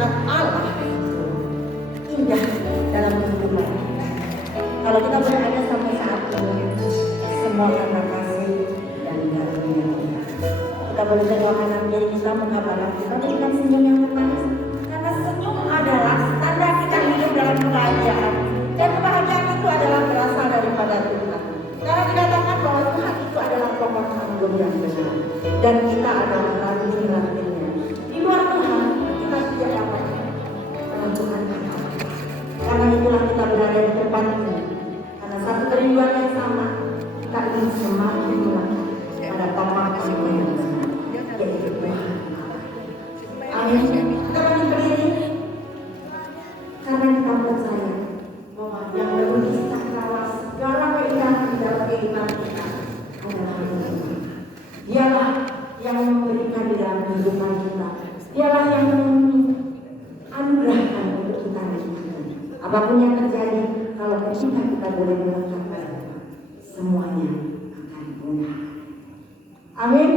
berkat Allah itu indah dalam kehidupan kita. Kalau kita berada sampai saat ini, semua karena kasih dan karunia Tuhan. Kita boleh kedua kanan kiri kita mengkabarkan kita dengan senyum yang manis. Karena senyum adalah tanda kita hidup dalam kebahagiaan. Dan kebahagiaan itu adalah berasal daripada Tuhan. Karena dikatakan bahwa Tuhan itu adalah pokok tanggung yang benar. Dan kita adalah ranting-rantingnya. Di luar Tuhan, kita tidak dapat menentukan apa. Karena itulah kita berada di tempat ini. Karena satu kerinduan yang sama, kita ingin semakin melekat pada tamak yang benar, yaitu Tuhan. Amin. Kita bagi berdiri karena kita percaya bahwa yang berbisa segala keindahan di dalam kehidupan kita adalah Tuhan. Dialah yang memberikan di dalam kehidupan kita. Dialah yang anugerahkan untuk kita nikmati. Apapun yang terjadi, kalau kita boleh melekat pada Tuhan, semuanya akan mudah. Amin.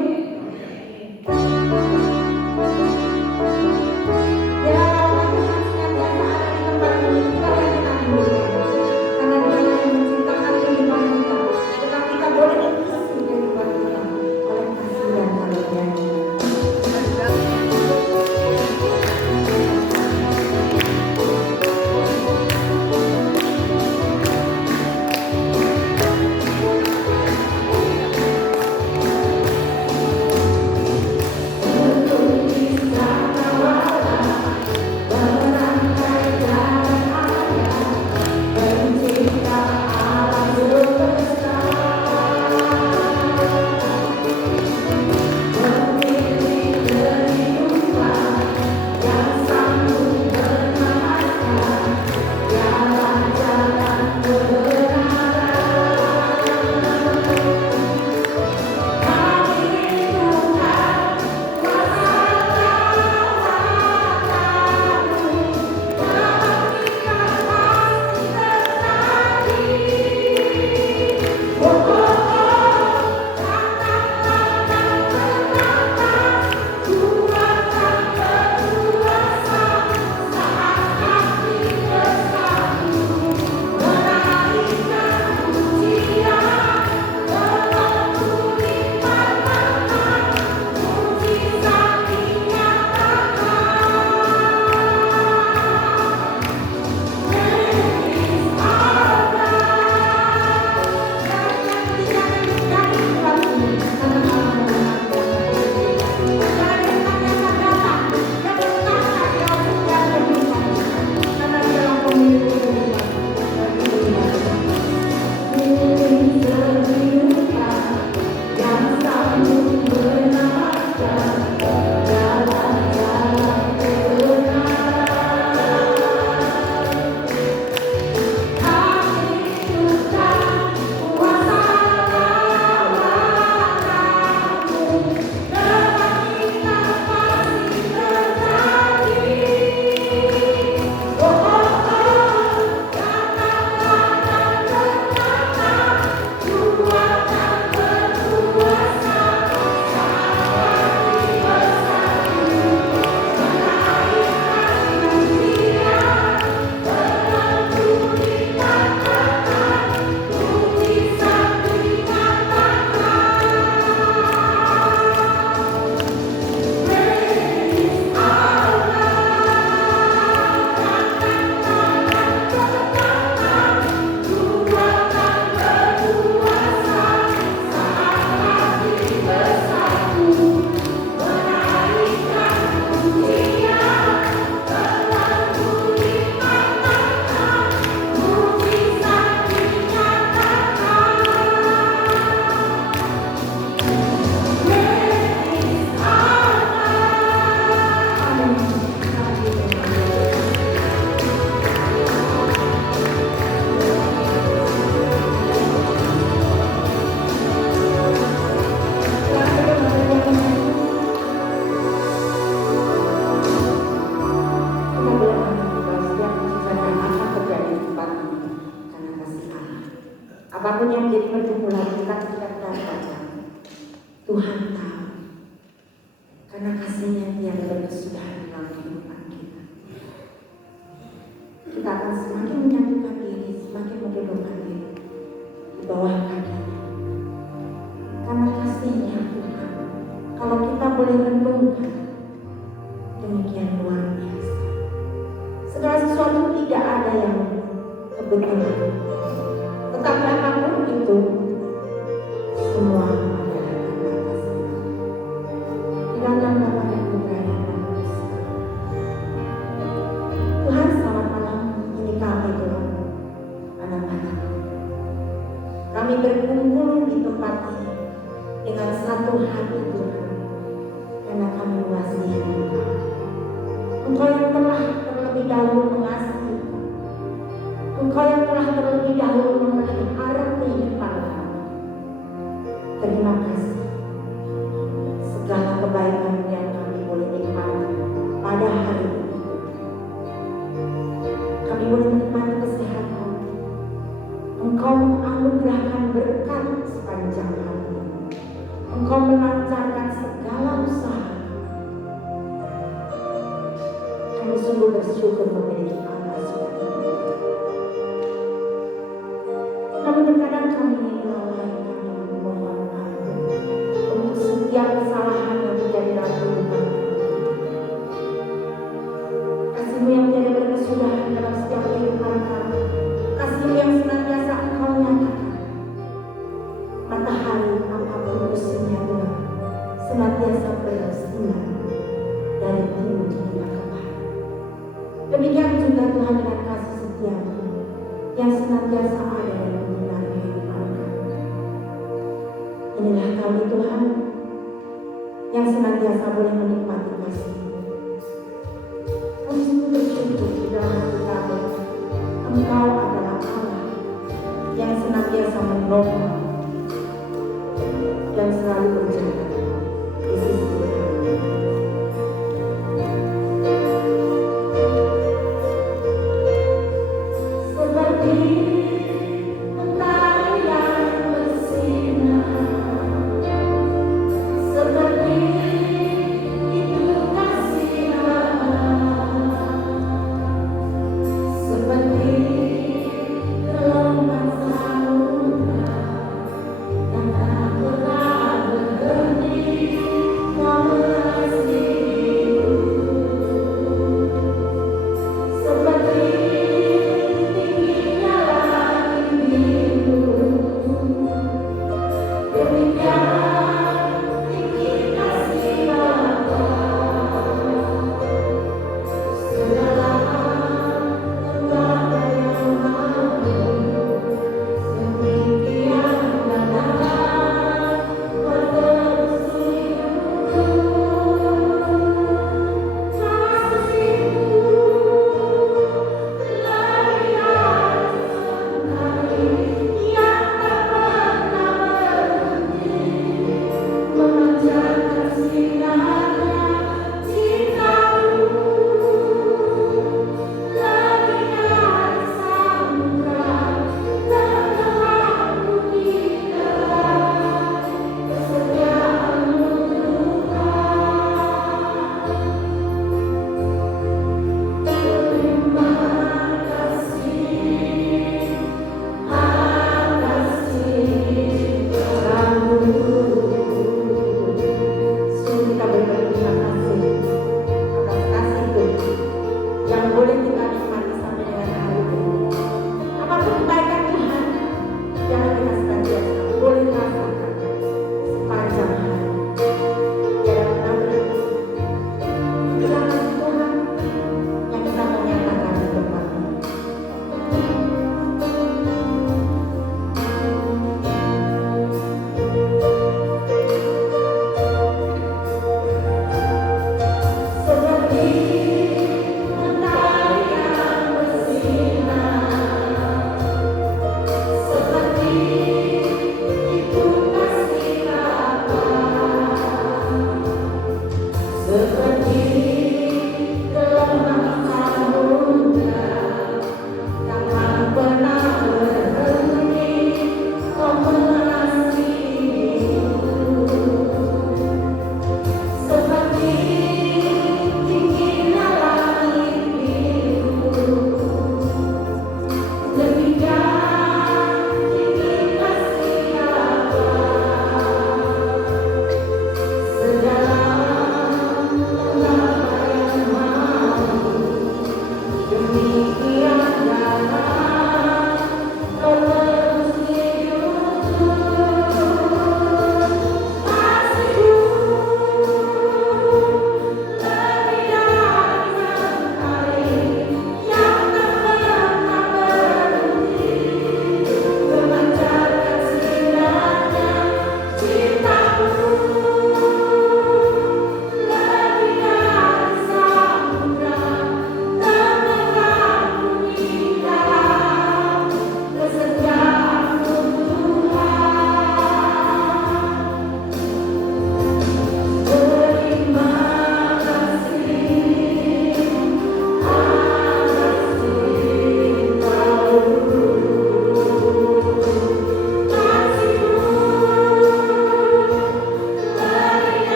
Apapun yang menjadi pergumulan kita ketika kita baca, Tuhan tahu. Karena kasihnya tiada berkesudahan dalam kehidupan kita. duduk hati di bawah kakinya. Karena kasihnya Tuhan, kalau kita boleh renungkan, demikian luar biasa. Segala sesuatu tidak ada yang kebetulan, tetapi apapun itu semua adalah karena kasih. Di dalam nama yang Putra dan Roh Kudus. Tuhan, selamat malam. Ini kami Tuhan, anak-anak. Kami berkumpul di tempat ini dengan satu hati Tuhan, karena kami mengasihi Engkau. Engkau yang telah terlebih dahulu mengasihi kami. Engkau yang telah terlebih dahulu memelihara kehidupan kami. Terima kasih. Segala kebaikan yang kami boleh nikmati pada hari ini. Kami boleh menikmati kesehatan. Engkau menganugerahkan berkat sepanjang hari. Engkau melancarkan segala usaha. Kami sungguh bersyukur memiliki Allah seperti itu. Namun terkadang kami lalai, kami memohon ampun untuk setiap kesalahan yang terjadi dalam kehidupan kami. Kasih-Mu yang tiada berkesudahan dalam setiap kehidupan kami. Kasih-Mu yang senantiasa Engkau nyatakan. Matahari apapun musimnya Tuhan, senantiasa bersinar dari timur hingga ke barat. Demikian juga Tuhan dengan kasih setia-Mu yang senantiasa ada dalam pembinaan kehidupan kami. Inilah kami Tuhan yang senantiasa boleh menikmati kasih-Mu. Kami sungguh bersyukur di dalam hati kami. Engkau adalah Allah yang senantiasa menolong dan selalu berjaga di sisi kami. Seperti mentari yang bersinar, seperti itu kasih Allah, seperti gelombang samudra yang tak pernah berhenti.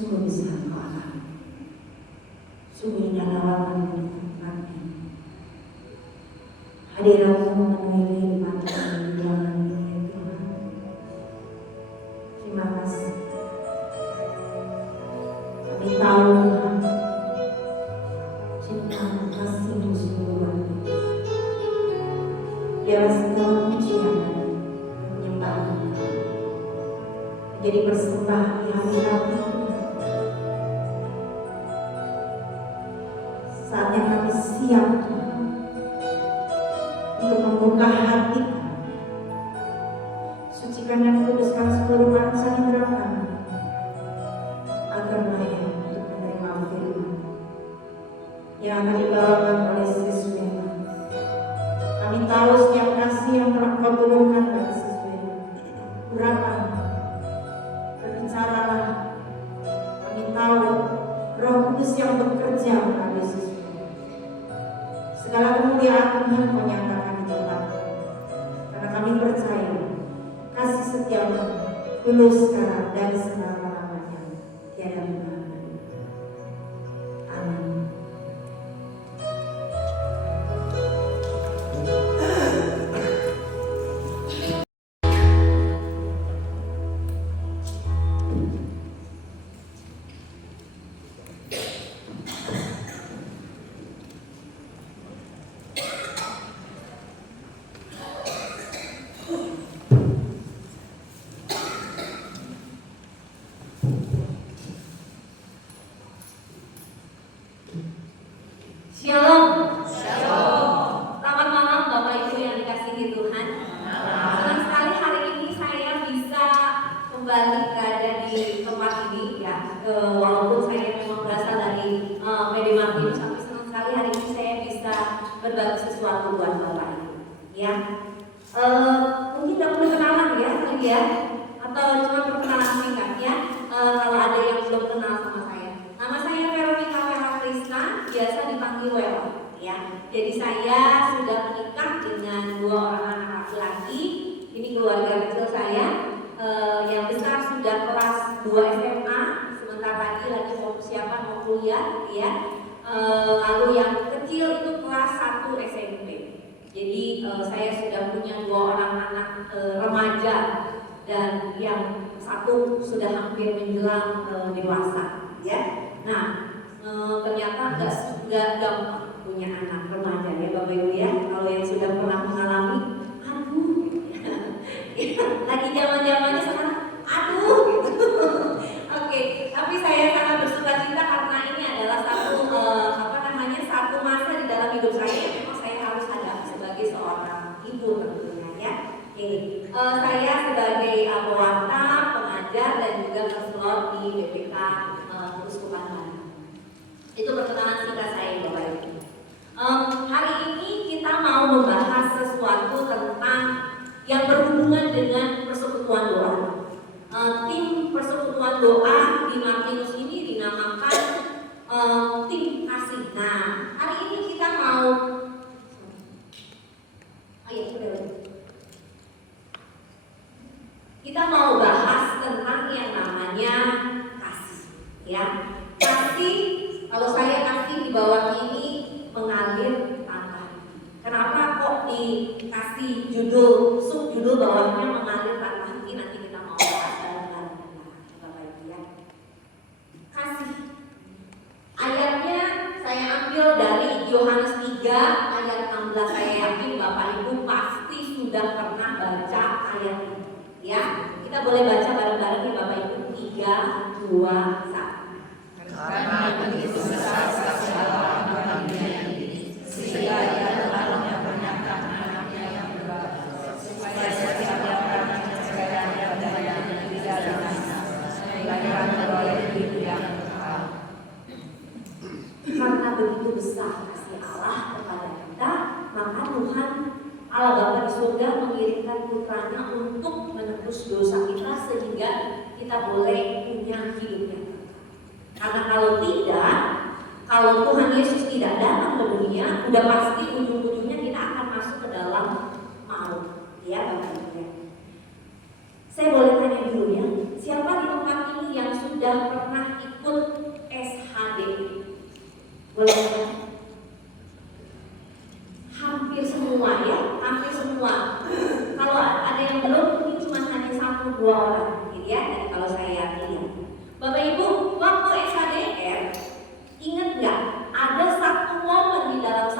Sungguh besar Engkau Allah, sungguh indah lawatan di tempatnya. Hadirat-Mu memenuhi kehidupan kami di dalam ini ya Tuhan. Terima kasih. Kami tahu Tuhan, cinta kasih-Mu sungguh luar biasa. Biarlah segala pujian dan penyembahan Engkau menjadi persembahan di hadirat Tuhan. Saatnya kami siap Tuhan untuk membuka hati kami, sucikan dan kuduskan seluruh rangsa indera kami agar layak untuk menerima firman yang akan dibawakan oleh siswa. Kami tahu setiap kasih yang telah Kau turunkan bagi siswa. Urapan, berbicaralah. Kami tahu Roh Kudus yang bekerja melalui siswa. Segala kemuliaan Tuhan Kau nyatakan di tempat, karena kami percaya kasih setia-Mu dulu sekarang dan selama-lamanya tiada berakhir. Amin. Shalom. Selamat malam Bapak Ibu yang dikasihi Tuhan. Senang sekali hari ini saya bisa kembali berada di tempat ini ya. Walaupun saya memang berasal dari PD Martinus, tapi senang sekali hari ini saya bisa berbagi sesuatu buat Bapak Ibu. Ya. Mungkin tidak perlu kenalan ya, ya, atau cuma perkenalan singkat ya. Kalau ada yang belum kenal sama saya, nama saya Veronica Krisna, biasa dipanggil Wela. Ya, jadi saya sudah menikah dengan 2 orang anak laki-laki. Ini keluarga kecil saya. Yang besar sudah kelas 2 SMA, sebentar lagi mau persiapan mau kuliah, ya. Lalu yang kecil itu kelas 1 SMP. Jadi saya sudah punya 2 orang anak remaja dan yang satu sudah hampir menjelang dewasa, ya. Nah, ternyata nggak gampang punya anak remaja ya Bapak Ibu ya. Kalau yang sudah pernah mengalami, aduh, ya, lagi zaman-zamannya sekarang, aduh, gitu. Oke, tapi saya sangat bersuka cita karena ini adalah satu masa di dalam hidup saya yang memang saya harus hadapi sebagai seorang ibu tentunya ya. Saya sebagai pewarta, pengajar dan juga konselor di BPK Keuskupan Bandung. Itu perkenalan singkat saya Bapak Ibu. Hari ini kita mau membahas sesuatu tentang yang berhubungan dengan persekutuan doa. Tim persekutuan doa di Martinus ini dinamakan tim kasih. Nah, hari ini kita mau kita mau bahas tentang yang namanya kasih, ya. Kasih, kalau saya kasih di bawah ini mengalir tanpa. Kenapa kok dikasih subjudul bawahnya mengalir tanpa henti? Nanti kita mau bahas bareng-bareng Bapak Ibu ya. Kasih. Ayatnya saya ambil dari Yohanes 3 ayat 16. Saya yakin Bapak Ibu pasti sudah pernah baca ayat ini. Ya, kita boleh baca bareng-bareng ya Bapak Ibu. 3, 2, 1. Karena begitu besar kasih Allah kepada dunia ini, sehingga Ia telah menyempurnakan anaknya yang berbakti, supaya setiap yang percaya padanya tidak binasa, melainkan beroleh hidup yang kekal. Karena begitu besar kasih Allah kepada kita, maka Tuhan Allah Bapa di surga mengirimkan putranya untuk menebus dosa kita sehingga kita boleh punya hidup yang kekal. Karena kalau Tuhan Yesus tidak datang ke dunia, udah pasti ujung-ujungnya kita akan masuk ke dalam maut. Ya Bapak Ibu. Saya boleh tanya dulu ya, siapa di tempat ini yang sudah pernah ikut 2 orang, gitu ya. Jadi kalau saya lihat, Bapak Ibu, waktu SHDR, ingat nggak? Ada satu momen di dalam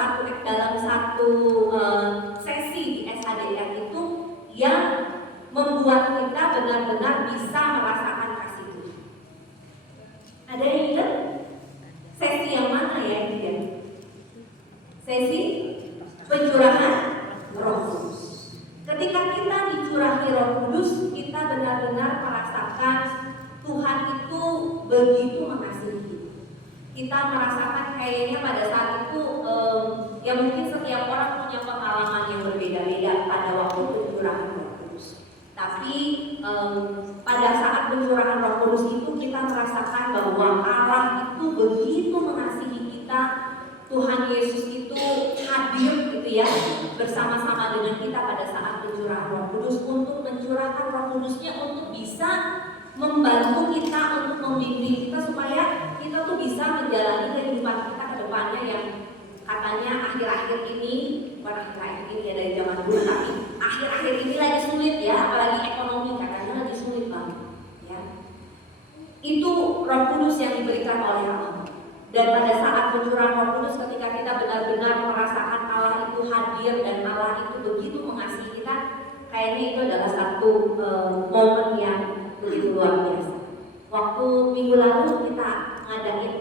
satu sesi di SHDR itu yang membuat kita benar-benar bisa merasakan kasih Tuhan. Ada yang ingat? Sesi yang mana ya dia? Sesi pencurahan Roh Kudus. Ketika kita dicurahi Roh Kudus, kita benar-benar merasakan Tuhan itu begitu mengasihi. Kita merasakan kayaknya pada saat itu ya mungkin setiap orang punya pengalaman yang berbeda-beda pada waktu pencurahan Roh Kudus. Tapi pada saat pencurahan Roh Kudus itu kita merasakan bahwa Allah itu begitu mengasihi kita. Tuhan Yesus itu hadir gitu ya bersama-sama dengan kita pada saat pencurahan Roh Kudus untuk mencurahkan Roh Kudusnya untuk bisa membantu kita, untuk membimbing kita supaya kita tuh bisa menjalani kehidupan kita ke depannya yang katanya akhir-akhir ini, bukan akhir-akhir ini ya dari zaman dulu, tapi akhir-akhir ini lagi sulit ya, apalagi ekonomi katanya lagi sulit banget ya. Itu Roh Kudus yang diberikan oleh Allah. Dan pada saat pencurahan Roh Kudus, ketika kita benar-benar merasakan Allah itu hadir dan Allah itu begitu mengasihi kita, kayaknya itu adalah satu momen yang begitu luar biasa. Waktu minggu lalu kita ngadain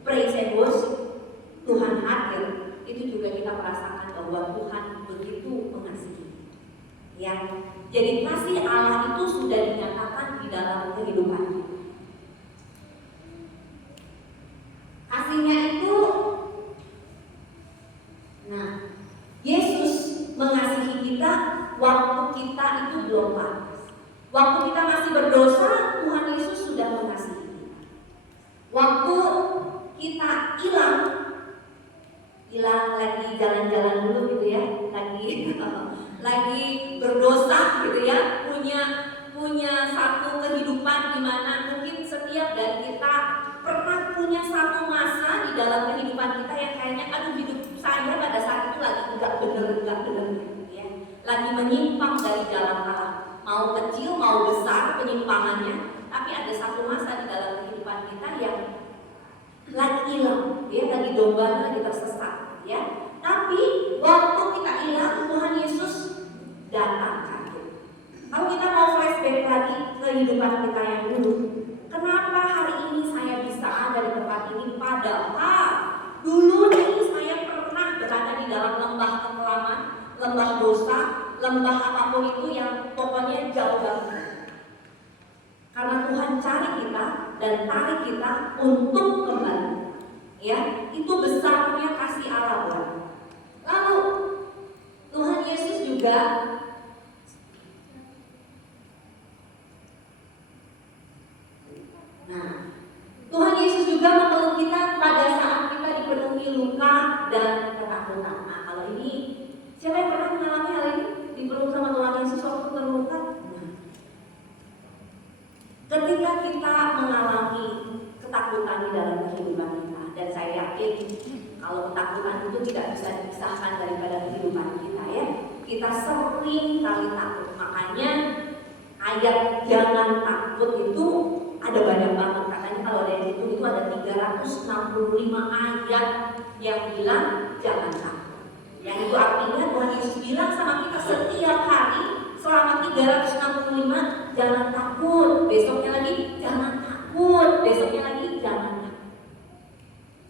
praise and worship, Tuhan hadir, itu juga kita merasakan bahwa Tuhan begitu mengasihi. Ya, jadi kasih Allah itu sudah dinyatakan di dalam kehidupan kita. Kasihnya itu, nah, Yesus mengasihi kita waktu kita itu belum pantas. Waktu kita masih berdosa, Tuhan Yesus sudah mengasihi kita. Waktu kita hilang lagi jalan-jalan dulu gitu ya, lagi berdosa gitu ya, punya satu kehidupan di mana mungkin setiap dari kita pernah punya satu masa di dalam kehidupan kita yang kayaknya aduh hidup saya pada saat itu lagi enggak bener gitu ya. Lagi menyimpang dari jalan Allah. Mau kecil mau besar penyimpangannya, tapi ada satu masa di dalam kehidupan kita yang lagi hilang, ya, lagi domba lagi tersesat, ya. Tapi waktu kita hilang, Tuhan Yesus datang hadir. Kalau kita mau flashback lagi kehidupan kita yang dulu, kenapa hari ini saya bisa ada di tempat ini? Padahal dulu ini saya pernah berada di dalam lembah kekelaman, lembah dosa, lembah apapun itu yang pokoknya jauh banget. Karena Tuhan cari kita dan tarik kita untuk kembali. Ya, itu besarnya kasih Allah buat. Lalu Tuhan Yesus juga Tuhan Yesus juga memeluk kita pada saat kita dipenuhi luka dan ketakutan. Nah, kalau ini siapa yang pernah mengalami hal ini? Dipeluk sama Tuhan Yesus waktu terluka? Ketika kita mengalami ketakutan di dalam kehidupan kita, dan saya yakin kalau ketakutan itu tidak bisa dipisahkan daripada kehidupan kita ya. Kita sering kali takut. Makanya ayat jangan takut itu ada banyak banget. Katanya kalau ada itu ada 365 ayat yang bilang jangan takut. Yang itu artinya Tuhan Yesus bilang sama kita setiap hari selama 365 jangan takut. Besoknya lagi jangan takut. Besoknya lagi jangan takut.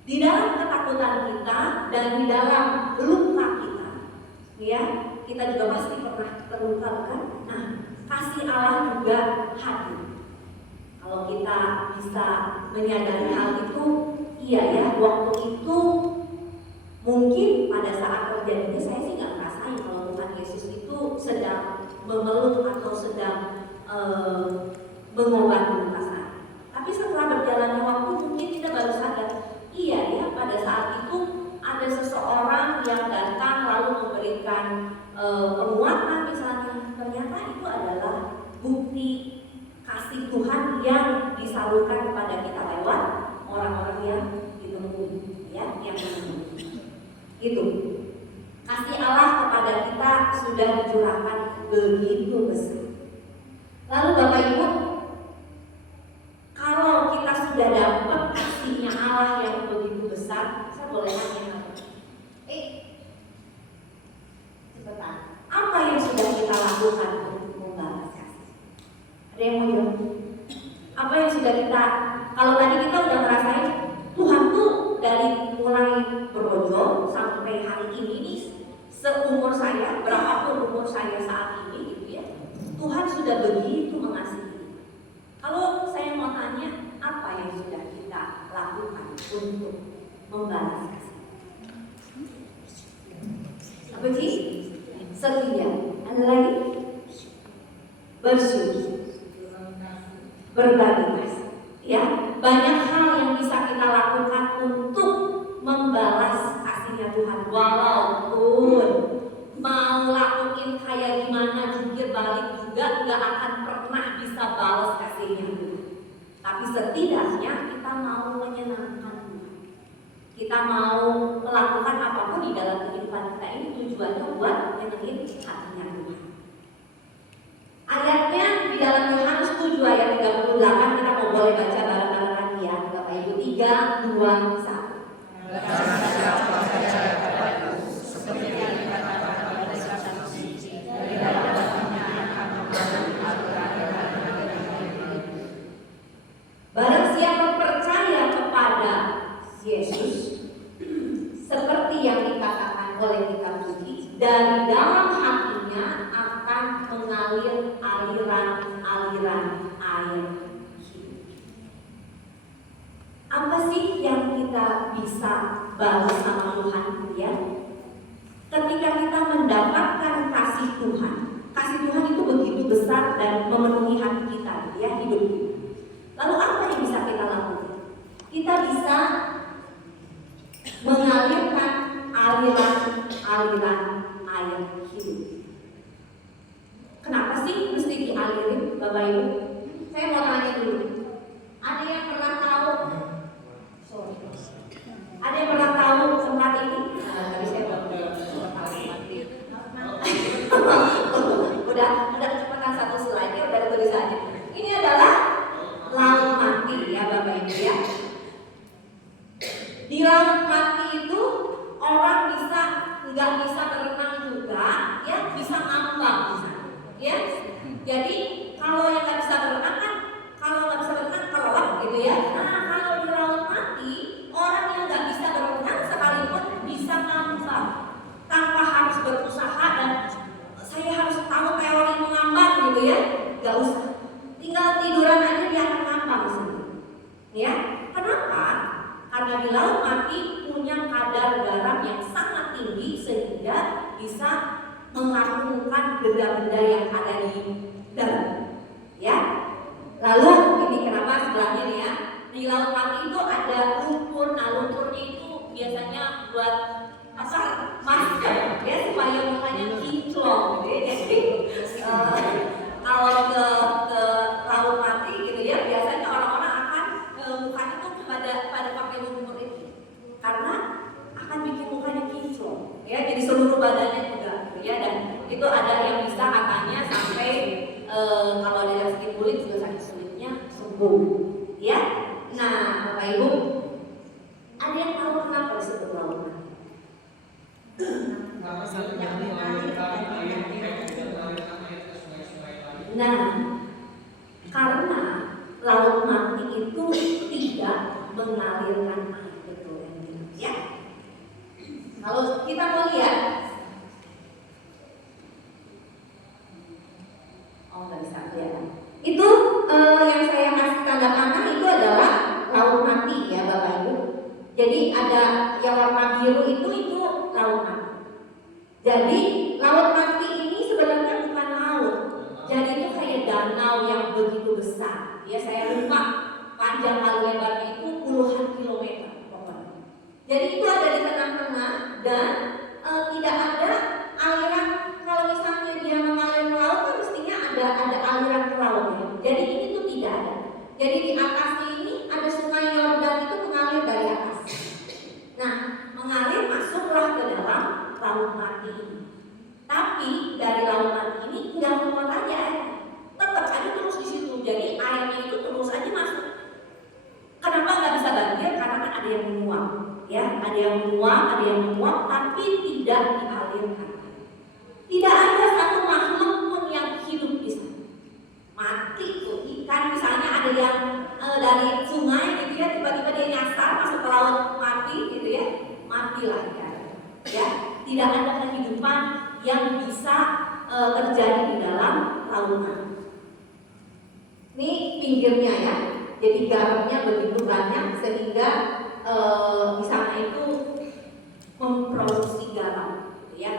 Di dalam ketakutan kita dan di dalam luka kita, ya, kita juga pasti pernah terluka kan? Nah, kasih Allah juga hadir. Kalau kita bisa menyadari hal itu, iya ya, waktu itu mungkin pada saat terjadinya saya sih nggak ngerasain kalau Tuhan Yesus itu sedang memeluk atau sedang mengobati luka saya. Tapi setelah berjalannya waktu mungkin kita baru sadar, iya ya, pada saat itu ada seseorang yang datang lalu memberikan penguatan misalnya, ternyata itu adalah bukti kasih Tuhan yang disalurkan kepada kita lewat orang-orang yang ditemui, ya, yang menemui. Itu kasih Allah kepada kita sudah dicurahkan begitu besar. Lalu Bapak kita, kalau tadi kita udah ngerasain Tuhan tuh dari mulai berojol sampai hari ini nih, seumur saya, berapapun umur saya saat ini gitu ya, Tuhan sudah begitu mengasihi. Kalau saya mau tanya, apa yang sudah kita lakukan untuk membalas kasih? Apa sih? Setia. Ada lagi? Bersyukur, berbagi kasih. Ya, banyak hal yang bisa kita lakukan untuk membalas kasihnya Tuhan. Walaupun mau lakuin kayak gimana jungkir balik juga nggak akan pernah bisa balas kasihnya Tuhan. Tapi setidaknya kita mau menyenangkan Tuhan. Kita mau melakukan apapun di dalam kehidupan kita ini tujuannya buat menyenangin hatinya Tuhan. Ayatnya di dalam Yohanes 7 ayat 38 kita mau boleh baca bareng-bareng lagi ya. Bapak Ibu 3, 2, 1. Barang siapa percaya kepada Yesus seperti yang dikatakan oleh kitab suci, dari dalam hatinya akan mengalir aliran-aliran air hidup. Apa sih yang kita bisa balas sama Tuhan ya? Ketika kita mendapatkan kasih Tuhan itu begitu besar dan memenuhi hati kita ya, hidup kita. Lalu apa yang bisa kita lakukan? Kita bisa mengalirkan aliran-aliran air hidup. Kenapa sih mesti dialirin, Bapak Ibu? Saya mau tanya dulu. Ada yang pernah tahu? Ada yang pernah tahu tempat ini? Tadi saya udah kecepatan satu slide ya, udah ada tulisannya. Ini adalah laut mati ya, Bapak Ibu ya. Di laut mati itu orang nggak bisa berenang juga, ya bisa ngambang bisa. Ya, jadi kalau yang nggak bisa berenang kan, kalau nggak bisa berenang kelelep gitu ya. Nah, kalau di laut mati, orang yang nggak bisa berenang sekalipun bisa ngambang tanpa harus berusaha dan saya harus tahu teori mengambang gitu ya. Nggak usah, tinggal tiduran aja dia akan ngambang sendiri. Ya, kenapa? Karena di laut mati punya kadar garam yang sangat tinggi sehingga bisa mengapungkan benda-benda yang ada di dalam. Ya. Lalu ini kenapa sebelahnya nih ya? Di laut mati itu ada lumpur. Nah, lumpurnya itu biasanya buat masker ya, supaya mukanya kinclong gitu ya. Jadi kalau ke laut mati gitu ya, biasanya orang-orang akan mukanya tuh pada pakai lumpur itu karena akan bikin mukanya kinclong ya, jadi seluruh badannya juga gitu ya. Dan itu ada yang bisa katanya sampai kalau ada sakit kulit juga sakit kulitnya sembuh ya. Nah, Bapak Ibu, ada yang tahu kenapa disebut laut mati? Nah, karena laut mati itu tidak mengalirkan air, betul ya. Kalau kita mau lihat, nggak bisa lihat. Itu yang saya kasih tanda panah itu adalah laut mati ya, Bapak Ibu. Jadi ada yang warna biru itu laut mati. Jadi laut mati ini sebenarnya bukan laut. Jadi itu kayak danau yang begitu besar. Ya, saya lupa panjang kali lebarnya itu puluhan kilometer pokoknya. Jadi itu ada di tengah-tengah dan tidak ada aliran. Kalau misalnya dia mengalir ke laut kan mestinya ada aliran ke laut ya. Jadi ini tuh tidak ada. Jadi di atasnya ini ada sungai Yordan itu mengalir dari atas. Nah, mengalir masuklah ke dalam laut mati ini. Tapi dari laut mati ini nggak keluar aja air, tetap aja terus di situ. Jadi airnya itu terus aja masuk. Kenapa nggak bisa banjir? Karena kan ada yang menguap, ya, ada yang menguap, tapi tidak dialirkan. Tidak ada satu makhluk pun yang hidup di sana. Mati tuh ikan misalnya ada yang dari laut mati. Ini pinggirnya ya, jadi garamnya begitu banyak sehingga di sana itu memproduksi garam, gitu ya.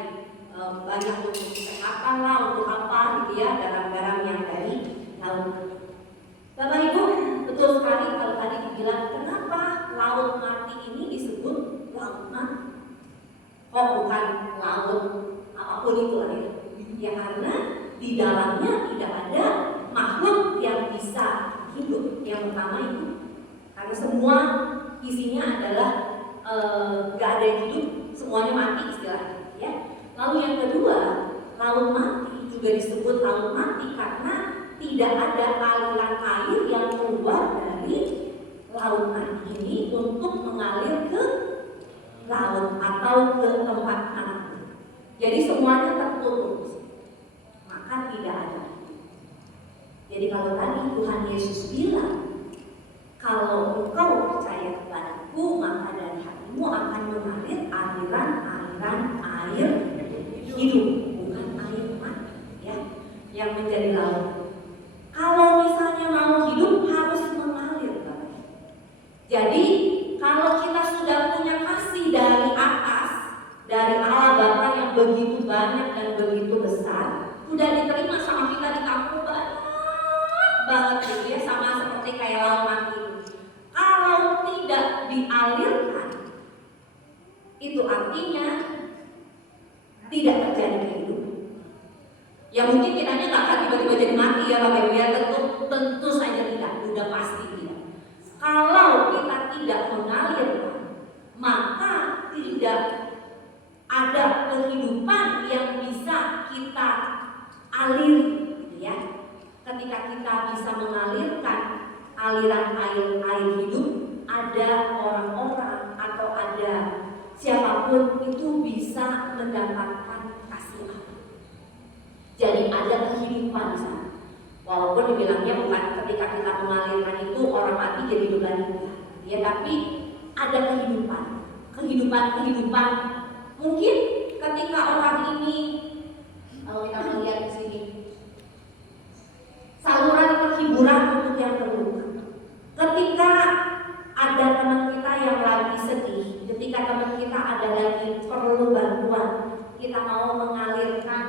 Banyak untuk kesehatan lah, untuk apa gitu ya, garam-garam yang dari laut mati. Bapak Ibu, betul sekali kalau tadi dibilang kenapa laut mati ini disebut laut mati. Oh, bukan laut apapun itu lah ya. Ya karena di dalamnya tidak ada makhluk yang bisa hidup. Yang pertama itu karena semua isinya adalah gak ada yang hidup, semuanya mati istilahnya ya. Lalu yang kedua, laut mati juga disebut laut mati karena tidak ada aliran air yang keluar dari laut mati ini untuk mengalir ke laut atau ke tempat manapun. Jadi semuanya tertutup, maka tidak ada. Jadi kalau tadi Tuhan Yesus bilang, kalau engkau percaya kepadaku, maka dari hatimu akan mengalir aliran-aliran air hidup, bukan air mati ya, yang menjadi laut. Kalau misalnya mau hidup harus mengalir, Bapak. Jadi kalau kita sudah punya kasih dari atas, dari Allah Bapa yang begitu banyak dan begitu besar, sudah diterima sama kita, ditampung banget gitu ya, sama seperti kayak laut mati. Kalau tidak dialirkan, itu artinya tidak terjadi kehidupan. Ya mungkin kitanya nggak akan tiba-tiba jadi mati ya Bapak Ibu ya, tentu saja tidak, sudah pasti tidak. Kalau kita tidak mengalirkan, maka tidak ada kehidupan yang bisa kita aliri, gitu ya. Ketika kita bisa mengalirkan aliran air hidup, ada orang-orang atau ada siapapun itu bisa mendapatkan kasih Allah. Jadi ada kehidupan di sana. Walaupun dibilangnya bukan ketika kita mengalirkan itu orang mati jadi hidup, ya, tapi ada kehidupan. Mungkin ketika orang ini, kalau kita melihat di sini, saluran penghiburan untuk yang terluka. Ketika ada teman kita yang lagi sedih, ketika teman kita ada lagi perlu bantuan, kita mau mengalirkan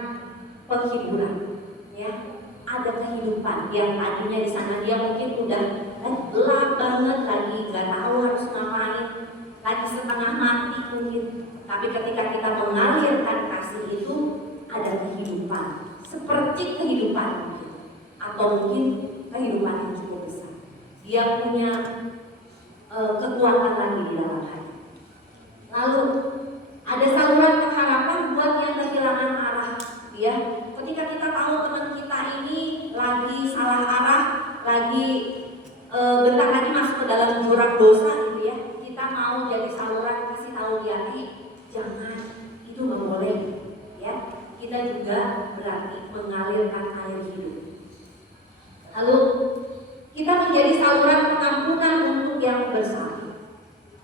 penghiburan, ya, ada kehidupan yang tadinya di sana dia mungkin udah gelap banget lagi, nggak tahu harus ngapain, lagi setengah mati mungkin. Tapi ketika kita mengalirkan kasih itu, ada kehidupan, seperti kehidupan, atau mungkin kehidupan yang cukup besar. Dia punya kekuatan lagi di dalam hati. Lalu ada saluran pengharapan buat yang kehilangan arah, ya. Ketika kita tahu teman kita ini lagi salah arah, lagi bentar lagi masuk ke dalam jurang dosa, gitu ya, kita mau jadi saluran kasih tahu dia, jangan, itu nggak boleh, ya. Kita juga berarti mengalirkan air hidup. Lalu kita menjadi saluran pengampunan untuk yang bersalah.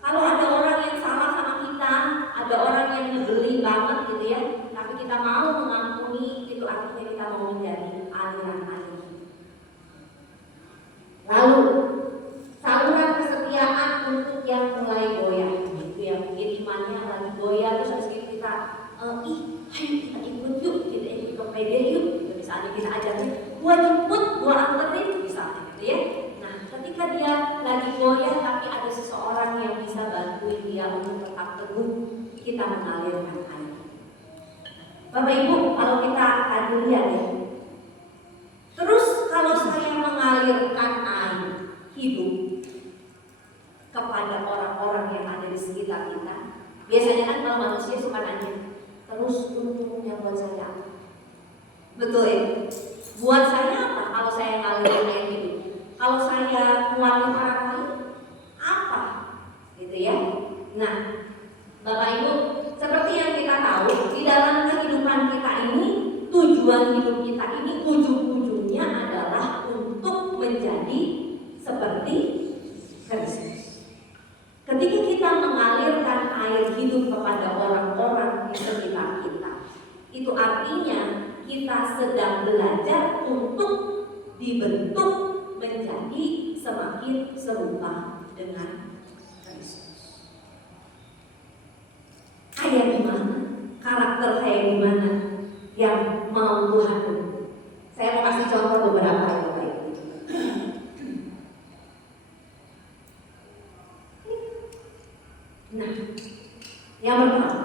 Kalau ada orang yang salah sama kita, ada orang yang nyebelin banget gitu ya, tapi kita mau mengampuni, itu artinya kita mau menjadi aliran air hidup. Lalu saluran kesetiaan untuk yang mulai goyah, gitu ya, mungkin imannya lagi goyah, terus habis itu kita ayo kita ikut yuk, kita ikut ke PD yuk, gitu. Misalnya kita ajarin, gua jemput, gua anterin, misalnya gitu ya. Nah, ketika dia lagi goyah tapi ada seseorang yang bisa bantuin dia untuk tetap teguh, kita mengalirkan air. Bapak Ibu, kalau kita tadi lihat ya, terus kalau saya mengalirkan air hidup kepada orang-orang yang ada di sekitar kita, biasanya kan kalau manusia suka nanya, terus untungnya buat saya apa? Betul ya? Buat saya apa kalau saya ngalirin air hidup? Kalau saya nguatin orang lain, apa? Gitu ya. Nah, Bapak Ibu, seperti yang kita tahu, di dalam kehidupan kita ini, tujuan hidup kita ini ujung-ujungnya adalah untuk menjadi seperti Kristus. Ketika kita mengalirkan air hidup kepada orang-orang di sekitar kita, itu artinya kita sedang belajar untuk dibentuk menjadi semakin serupa dengan Kristus. Kayak gimana? Karakter kayak gimana yang mau Tuhan bentuk? Saya mau kasih contoh beberapa ya Bapak Ibu. Nah, yang pertama,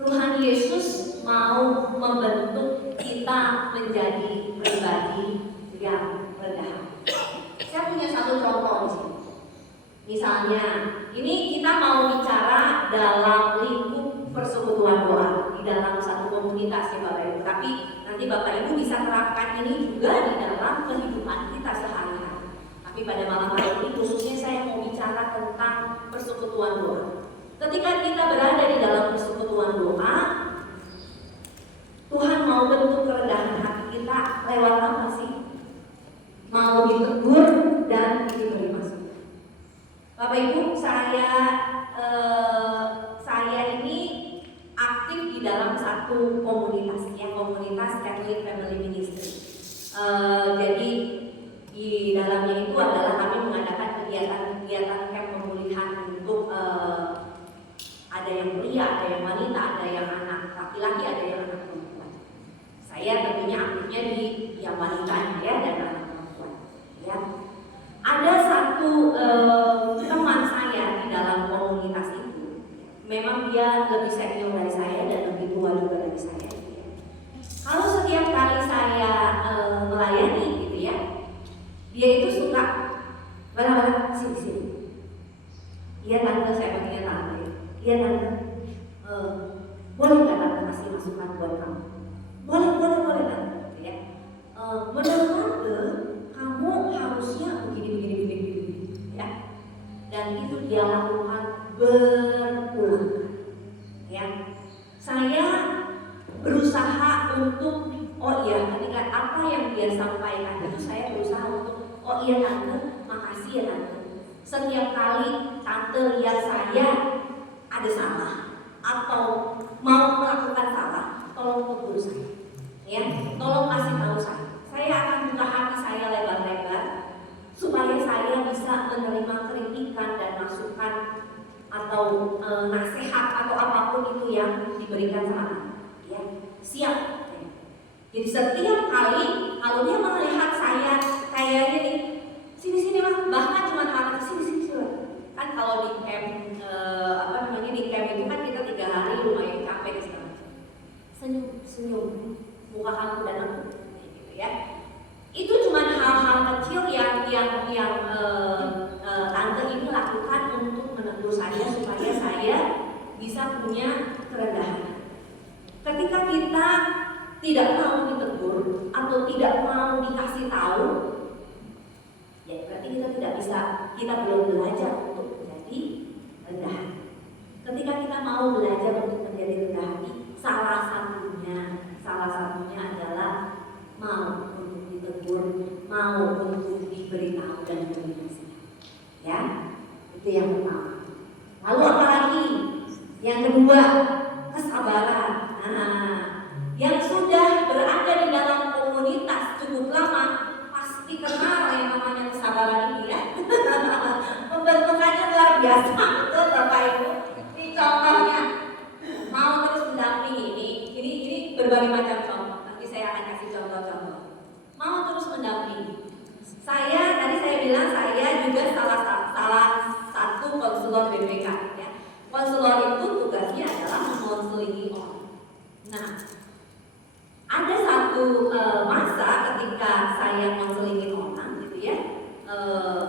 Tuhan Yesus mau membentuk kita menjadi pribadi yang rendah. Saya punya satu contoh di sini. Misalnya, ini kita mau bicara dalam lingkup persekutuan doa di dalam satu komunitas ya Bapak Ibu. Tapi nanti Bapak Ibu bisa terapkan ini juga di dalam kehidupan kita sehari-hari. Tapi pada malam hari ini khususnya saya mau bicara tentang persekutuan doa. Ketika kita berada di dalam persekutuan doa, Tuhan mau bentuk kerendahan hati kita lewat apa sih? Mau ditegur dan diberi masukan. Bapak Ibu, saya ini aktif di dalam satu komunitas, ya komunitas Catholic Family Ministry. Jadi di dalamnya itu adalah kami mengadakan kegiatan-kegiatan camp pemulihan untuk ada yang pria, ada yang wanita, ada yang anak laki-laki, ada yang anak perempuan. Saya tentunya aktifnya di yang wanita ya dan anak perempuan. Ya, ada satu teman saya di dalam komunitas itu. Memang dia lebih senior dari saya dan lebih tua juga dari saya. Ya. Kalau setiap kali saya melayani gitu ya, dia itu suka bala-bala sini. Iya tante, saya panggilnya tante. Iya tante, boleh nggak tante kasih masukan buat kamu? Boleh tante. Ya. Menurut tante, kamu harusnya begini, ya. Dan itu dia lakukan berulang. Ya. Saya berusaha untuk, oh iya, ketika apa yang dia sampaikan itu saya berusaha untuk, oh iya tante, makasih ya tante. Setiap kali tante lihat saya ada salah atau mau melakukan salah, tolong tegur saya, ya, tolong kasih tahu saya. Saya akan buka hati saya lebar-lebar supaya saya bisa menerima kritikan dan masukan atau nasihat atau apapun itu yang diberikan sama saya. Ya, siap. Jadi setiap kali kalau dia melihat saya kayak gini, sini mah, bahkan cuma kata sini. Kan kalau di camp di camp itu kan kita 3 hari lumayan capek segala macam. Senyum, muka kamu dan aku, gitu ya. Itu cuma hal-hal kecil yang tante ini lakukan untuk menegur saya supaya saya bisa punya kerendahan. Ketika kita tidak mau ditegur atau tidak mau dikasih tahu, ya berarti kita belum belajar untuk menjadi rendah hati. Ketika kita mau belajar untuk menjadi rendah hati, salah satunya adalah mau untuk ditegur, mau untuk diberitahu dan diberi nasihat. Ya, itu yang pertama. Lalu apa lagi? Yang kedua, kesabaran. Yang sudah berada di dalam komunitas cukup lama pasti kenal yang namanya kesabaran ini ya. Pembentukannya luar biasa, betul Bapak Ibu. Ini contohnya mau terus mendampingi ini berbagai macam contoh. Nanti saya akan kasih contoh-contoh. Mau terus mendampingi. Tadi saya bilang saya juga salah satu konselor BPK ya. Konselor itu tugasnya adalah mengonselingi orang. Nah, ada satu masa ketika saya konselingin orang gitu ya,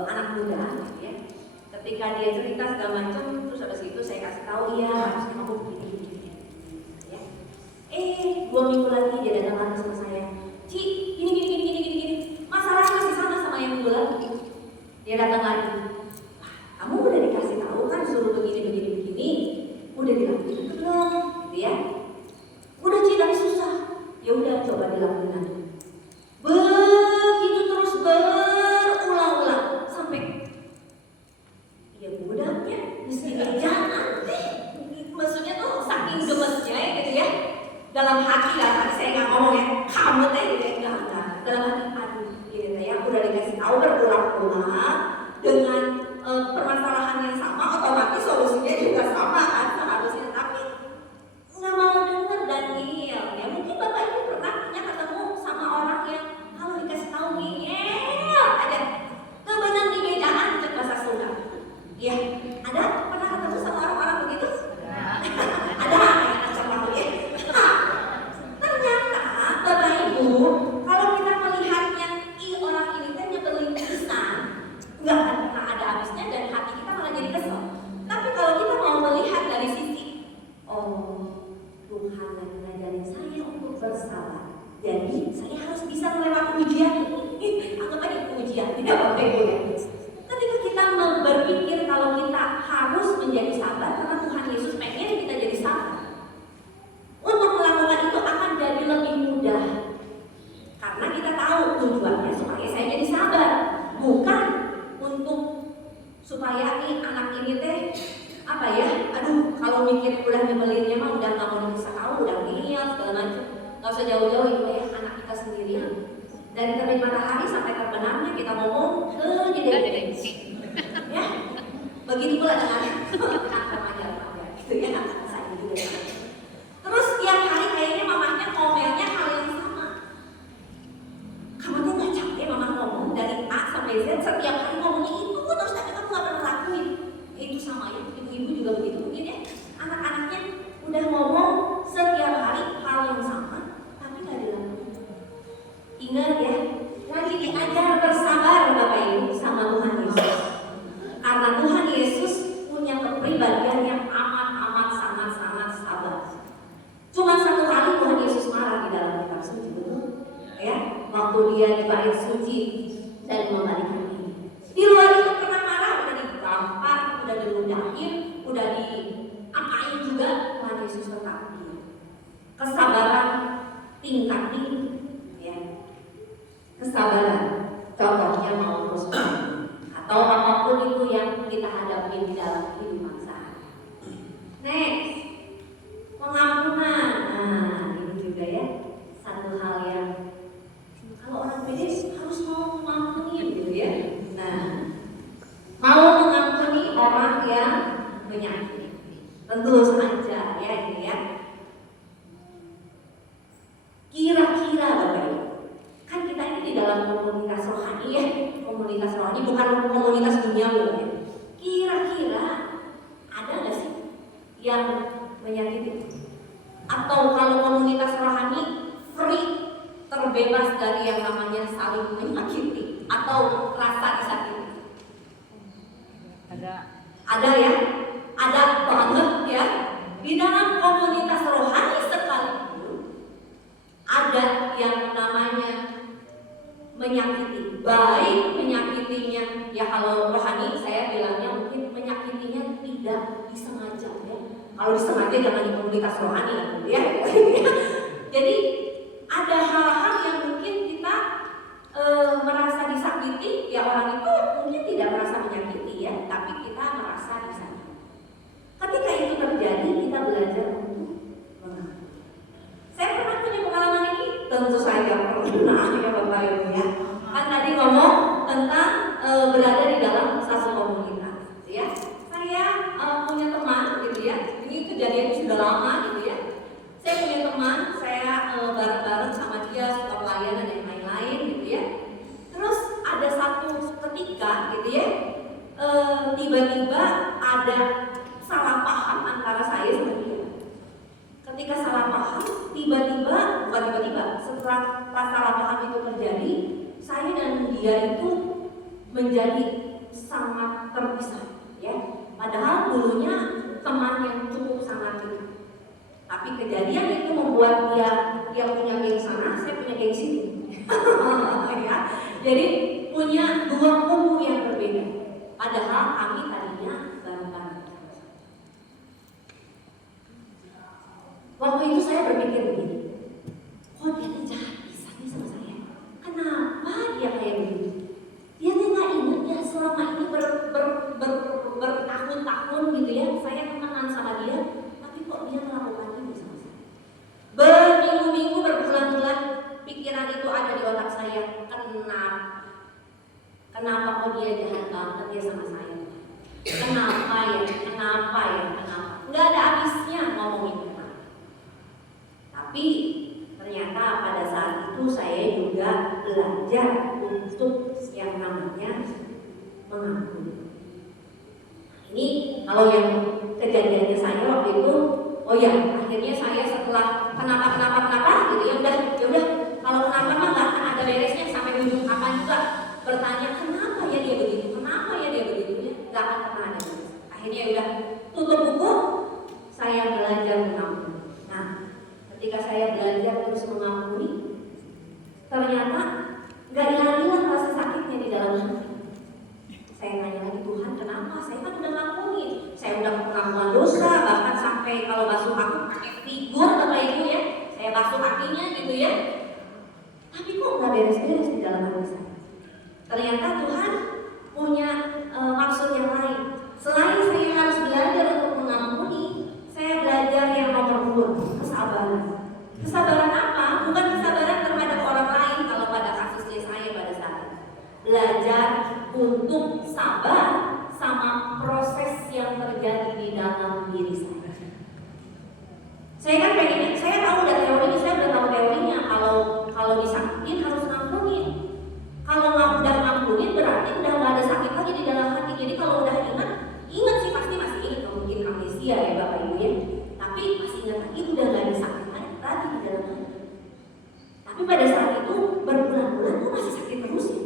anak muda gitu ya. Ketika dia cerita segala macam, terus habis itu saya kasih tahu ya harusnya kamu begini ya. 2 minggu lagi dia datang lagi sama saya, Ci, gini. Masalahnya masih sama yang minggu lalu. Dia datang lagi, kamu udah dikasih tahu kan suruh begini, udah dilakukan belum? Gitu ya. Udah Ci, tapi susah. Ya udah coba dilakukan aja. Begitu terus berulang-ulang sampai ya budaknya mesti jangan deh. Maksudnya tuh saking gemesnya ya gitu ya. Dalam hati lah, tadi saya nggak ngomong ya, Kalau berulang-ulang dengan permasalahan yang sama, otomatis solusinya juga sama kan seharusnya. Tapi nggak mau denger Daniel. Ya mungkin Bapak Ibu pernah punya ketemu sama orang yang kalau dikasih tahu ngeyel aja. Kebenar di bedaan cek bahasa Sunda. Ya, ada pernah ketemu sama orang-orang begitu? Ada yang contoh ya. Ternyata Bapak Ibu, kalau kita melihatnya orang ini kan nyebelin pisan, nggak akan pernah ada habisnya dan hati kita malah jadi kesel. Tapi kalau kita mau melihat dari sisi, oh Tuhan lagi ngajarin saya untuk bersabar, jadi saya harus bisa melewati ujian ini. Anggap aja itu ujian, tidak Bapak Ibu ya. Ketika kita berpikir kalau kita harus menjadi sabar karena Tuhan Yesus pengen kita jadi sabar, untuk melakukan itu akan jadi lebih mudah. Karena kita tahu tujuannya supaya saya jadi sabar, bukan untuk supaya nih anak ini teh apa ya, aduh kalau mikir udah nyebelinnya mah udah nggak mau bisa tahu, udah ngeyel segala macam. Nggak usah jauh-jauh itu ya, anak kita sendiri. Dari terbit matahari sampai terbenamnya kita ngomong ke dede ya. Begitu pula dengan anak remaja gitu ya, saya juga. Terus tiap hari kayaknya mamanya ngomelnya hal yang sama. Kamu tuh nggak capek mama ngomong dari A sampai Z setiap hari ngomongnya itu terus tapi kamu nggak pernah lakuin. Itu sama ya, ibu-ibu juga begitu mungkin ya. Anak-anaknya udah ngomong setiap hari hal yang sama tapi nggak dilakuin. Ingat ya, lagi diajar bersabar Bapak Ibu sama Tuhan Yesus. Karena Tuhan Yesus punya kepribadian yang amat sangat sabar. Cuma satu kali Tuhan Yesus marah di dalam kitab suci, betul? Ya, waktu dia di bait suci dan membalikan diri. Di luar itu pernah marah, udah digampar, udah diludahin, udah diapain juga, Tuhan Yesus tetap diam. Kesabaran tingkat tinggi, ya. Kesabaran, contohnya mau terus atau apapun itu yang kita hadapi di dalam kehidupan sehari. Next, pengampunan. Nah, ini juga ya satu hal yang kalau orang pede harus mau mengampuni gitu ya. Nah, mau mengampuni orang yang menyakiti. Tentu saja ya ini ya. Kira-kira Bapak Ibu, kan kita ini di dalam komunitas rohani ya. Komunitas rohani bukan komunitas duniawi ya. Kira-kira ada nggak sih yang menyakiti? Atau kalau komunitas rohani free, terbebas dari yang namanya saling menyakiti atau rasa disakiti? Ada ya, ada banget ya. Di dalam komunitas rohani sekalipun ada yang namanya menyakiti, baik menyakitinya ya. Kalau rohani saya bilangnya mungkin menyakitinya tidak disengaja ya. Kalau disengaja jangan di komunitas rohani ya. Jadi ada hal-hal yang mungkin kita merasa disakiti ya, orang itu mungkin tidak merasa menyakiti ya, tapi kita merasa disakiti. Ketika itu terjadi kita belajar untuk mengampuni. Saya pernah punya pengalaman ini, tentu saja pernah ya Bapak Ibu ya. Kan tadi ngomong tentang berada di dalam satu komunitas, gitu ya. Saya punya teman, gitu ya. Ini kejadian sudah lama, gitu ya. Saya punya teman, saya bareng-bareng sama dia, suka pelayanan dan lain-lain, gitu ya. Terus ada satu ketika, gitu ya, tiba-tiba ada salah paham antara saya sama dia. Ketika salah paham, bukan tiba-tiba, setelah salah paham itu terjadi, saya dan dia itu menjadi sangat terpisah, ya. Padahal dulunya teman yang cukup sangat dekat. Tapi kejadian itu membuat dia punya geng sana, saya punya geng sini. Ya. Jadi punya dua kubu yang berbeda. Padahal kami tadinya bareng-bareng. Waktu itu saya berpikir begini, kok dia tuh jahat bisa nih sama saya? Kenapa dia kayak begini? Dia tuh nggak ingat ya selama ini bertahun-tahun gitu ya, saya temenan sama dia, tapi kok dia melakukan ini sama saya? Berminggu-minggu, berbulan-bulan, pikiran itu ada di otak saya. Kenapa kok dia jahat banget ya sama saya? Kenapa ya? Nggak ada habisnya ngomongin kenapa. Tapi ternyata pada saat itu saya juga belajar untuk yang namanya mengampuni. Ini kalau yang kejadiannya saya waktu itu, oh ya, akhirnya saya setelah kenapa gitu ya udah kalau kenapa mah nggak akan ada beresnya sampai ujung kapan juga bertanya kenapa ya dia begitu ya nggak akan pernah ada beres. Akhirnya udah tutup buku, saya belajar mengampuni. Nah, ketika saya belajar terus mengampuni, ternyata nggak hilang rasa sakitnya di dalam hati. Saya tanya lagi, Tuhan kenapa? Saya kan udah ngampuni, saya udah pengakuan dosa, bahkan sampai kalau basuh aku pakai figur Bapak Ibu ya, saya basuh kakinya gitu ya. Tapi kok nggak beres-beres di dalam hati saya? Ternyata Tuhan punya maksud yang lain. Selain saya harus belajar untuk mengampuni, saya belajar yang nomor 2, kesabaran. Kesabaran apa? Bukan kesabaran terhadap orang lain kalau pada kasusnya saya pada saat itu. Belajar untuk sabar sama proses yang terjadi di dalam diri saya. Saya kan pengen, saya tahu udah teorinya, saya udah tahu teorinya. Kalau disakitin harus ngampunin. Kalau udah ngampunin berarti udah nggak ada sakit lagi di dalam hati. Jadi kalau udah ingat sih pasti masih ingat, mungkin amnesia ya Bapak Ibu ya. Tapi masih ingat lagi udah nggak ada sakit lagi di dalam hati. Tapi pada saat itu berbulan-bulan kok masih sakit terus ya.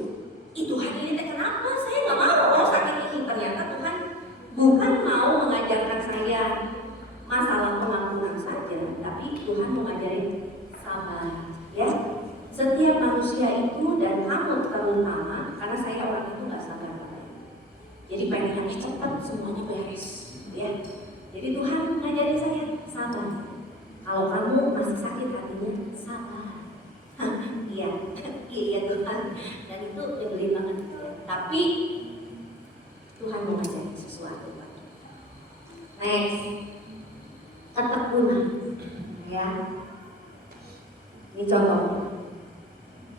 Itu hati ini kenapa? Saya nggak mau sakit ini. Ternyata Tuhan bukan mau mengajarkan saya masalah pengampunan saja, tapi Tuhan mengajarin sabar. Ya, setiap manusia itu dan kamu terutama, karena saya orang itu nggak sabar. Jadi pengen cepat semuanya beres. Ya, jadi Tuhan mengajarin saya sabar. Kalau kamu masih sakit hatinya, sabar. Iya Tuhan. Dan itu nyebelin banget. Tapi Tuhan mau ngajarin sesuatu. Next, ketekunan. Ya, ini contoh.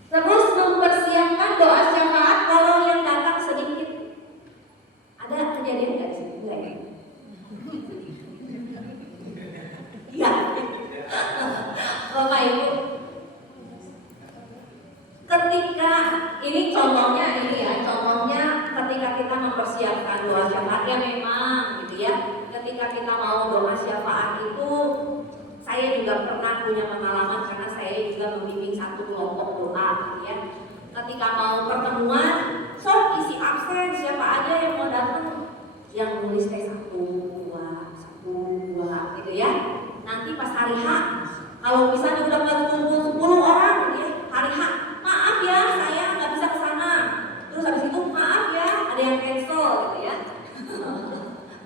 Terus mempersiapkan doa syafaat kalau yang datang sedikit. Ada kejadian nggak di sini? Enggak ya? Iya. Bapak Ibu, ketika ini contohnya ketika kita mempersiapkan doa syafaat ya memang gitu ya. Ketika kita mau doa syafaat itu, saya juga pernah punya pengalaman karena saya juga membimbing satu kelompok doa gitu ya. Ketika mau pertemuan, sok isi absen siapa aja yang mau datang, yang nulis kayak 1, 2 gitu ya. Nanti pas hari H, kalau misalnya udah kumpul 10 orang gitu ya, hari H, maaf ya saya nggak bisa kesana. Terus habis itu maaf ya ada yang cancel gitu ya.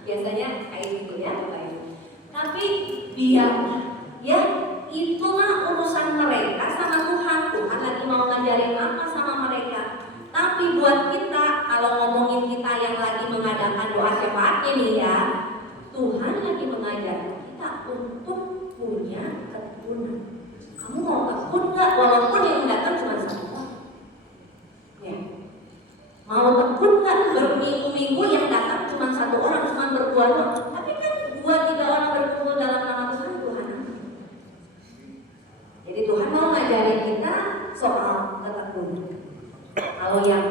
Biasanya kayak gitu ya. Tapi biarlah ya, itu mah urusan mereka sama Tuhan. Tuhan lagi mau ngajarin apa sama mereka. Tapi buat kita, kalau ngomongin kita yang lagi mengadakan doa syafaatnya nih ya, Tuhan lagi mengajarkan kita untuk punya ketekunan. Kamu mau tekun nggak? Walaupun yang datang cuma 1 orang. Ya. Mau tekun nggak? Berminggu-minggu yang datang cuma 1 orang, cuma berdua doang. Tapi kan 2-3 orang berkumpul dalam nama Tuhan, Tuhan. Jadi Tuhan mau ngajarin kita soal ketekunan. Kalau yang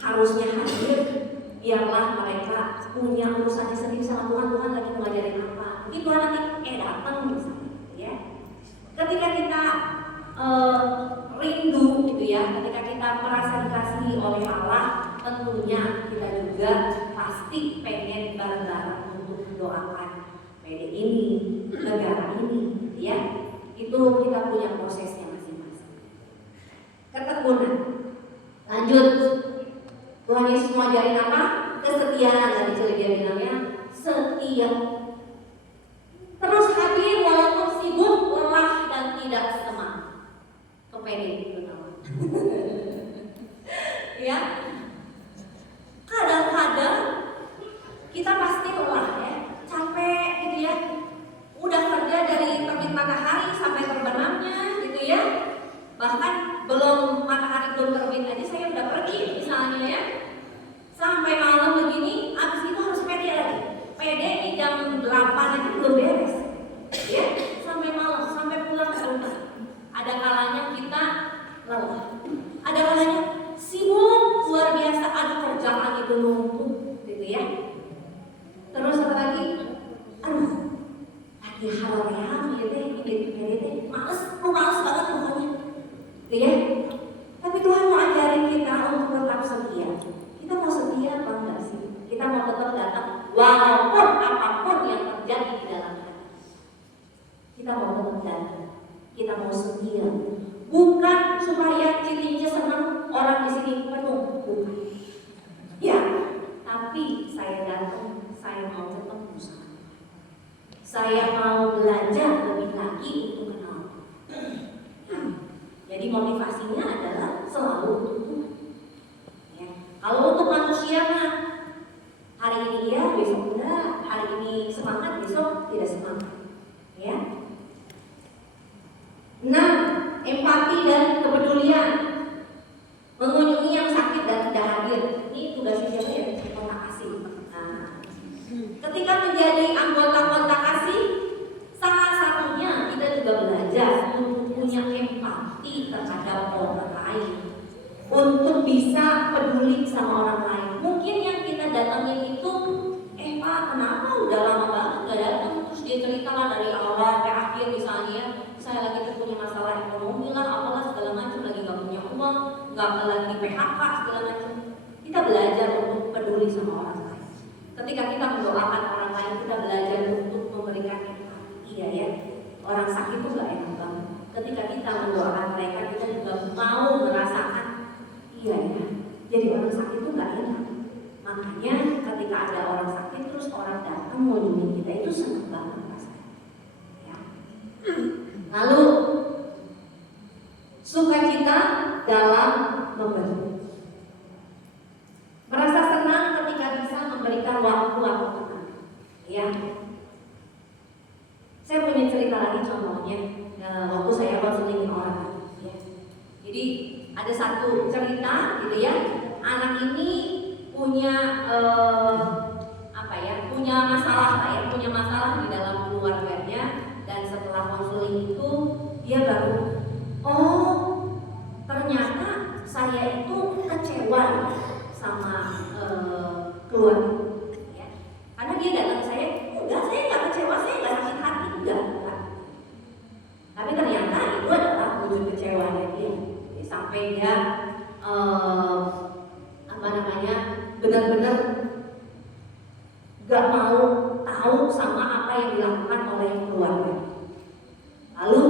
harusnya hadir, biarlah mereka punya urusannya sendiri sama Tuhan. Tuhan lagi mengajarin apa? Mungkin Tuhan nanti datang misalnya, ya. Ketika kita rindu gitu ya, ketika kita merasa dikasihi oleh Allah, tentunya kita juga pasti pengen bareng-bareng untuk mendoakan PD ini, negara ini, gitu ya. Itu kita punya prosesnya masing-masing. Ketekunan. Lanjut, Tuhan Yesus mau ajarin apa? Kesetiaan. Tadi dia bilangnya setia. Terus hadir walaupun sibuk, lelah dan tidak semangat. Kepede itu nama. Ya, kadang-kadang kita pasti lelah ya, capek gitu ya. Udah kerja dari terbit matahari sampai terbenamnya gitu ya. Bahkan belum matahari belum terbit aja saya udah pergi misalnya ya. setia. Kita mau setia apa enggak sih? Kita mau tetap datang walaupun apapun yang terjadi di dalam hati. Kita mau tetap datang. Kita mau setia. Bukan supaya Citinja senang orang di sini penuh, bukan. Ya, tapi saya datang, saya mau tetap berusaha. Saya mau belajar lebih lagi untuk kenal. Nah, jadi motivasinya adalah selalu untuk Tuhan. Ya. Kalau untuk manusia mah hari ini iya, besok enggak. Hari ini semangat, besok tidak semangat. Ya. Nah, empati dan kepedulian, mengunjungi yang sakit dan tidak hadir. Ini tugas siapa ya? Kontak kasih. Nah, ketika menjadi anggota kontak kasih, salah satunya kita juga belajar untuk punya empati terhadap orang lain, untuk bisa peduli sama orang lain. Mungkin yang kita datangin itu, Pak, kenapa udah lama banget gak datang? Terus dia cerita lah dari awal ke akhir, misalnya saya lagi punya masalah ekonomi lah, apalah segala macam, lagi gak punya uang, gak lagi PHK segala macam. Kita belajar untuk peduli sama orang lain. Ketika kita mendoakan orang lain, kita belajar untuk memberikan empati. Iya ya, orang sakit itu gak enak banget. Ketika kita mendoakan mereka, kita juga mau merasakan, iya ya, jadi orang sakit itu gak enak. Makanya ketika ada orang sakit terus orang datang mengunjungi kita, itu senang banget rasanya. Ya. Lalu sukacita dalam memberi. Merasa senang ketika bisa memberikan waktu-waktu tenang. Ya. Saya punya cerita lagi contohnya waktu saya konseling orang. Ya. Jadi ada satu cerita gitu ya, anak ini punya punya masalah di dalam keluarganya, dan setelah konseling itu dia baru ternyata saya itu kecewa sama keluarga ya. Karena dia datang ke saya, enggak, saya nggak kecewa, saya nggak sakit hati, enggak. Tapi ternyata itu adalah wujud kecewanya dia. Sampai dia benar-benar gak mau tahu sama apa yang dilakukan oleh keluarga. Lalu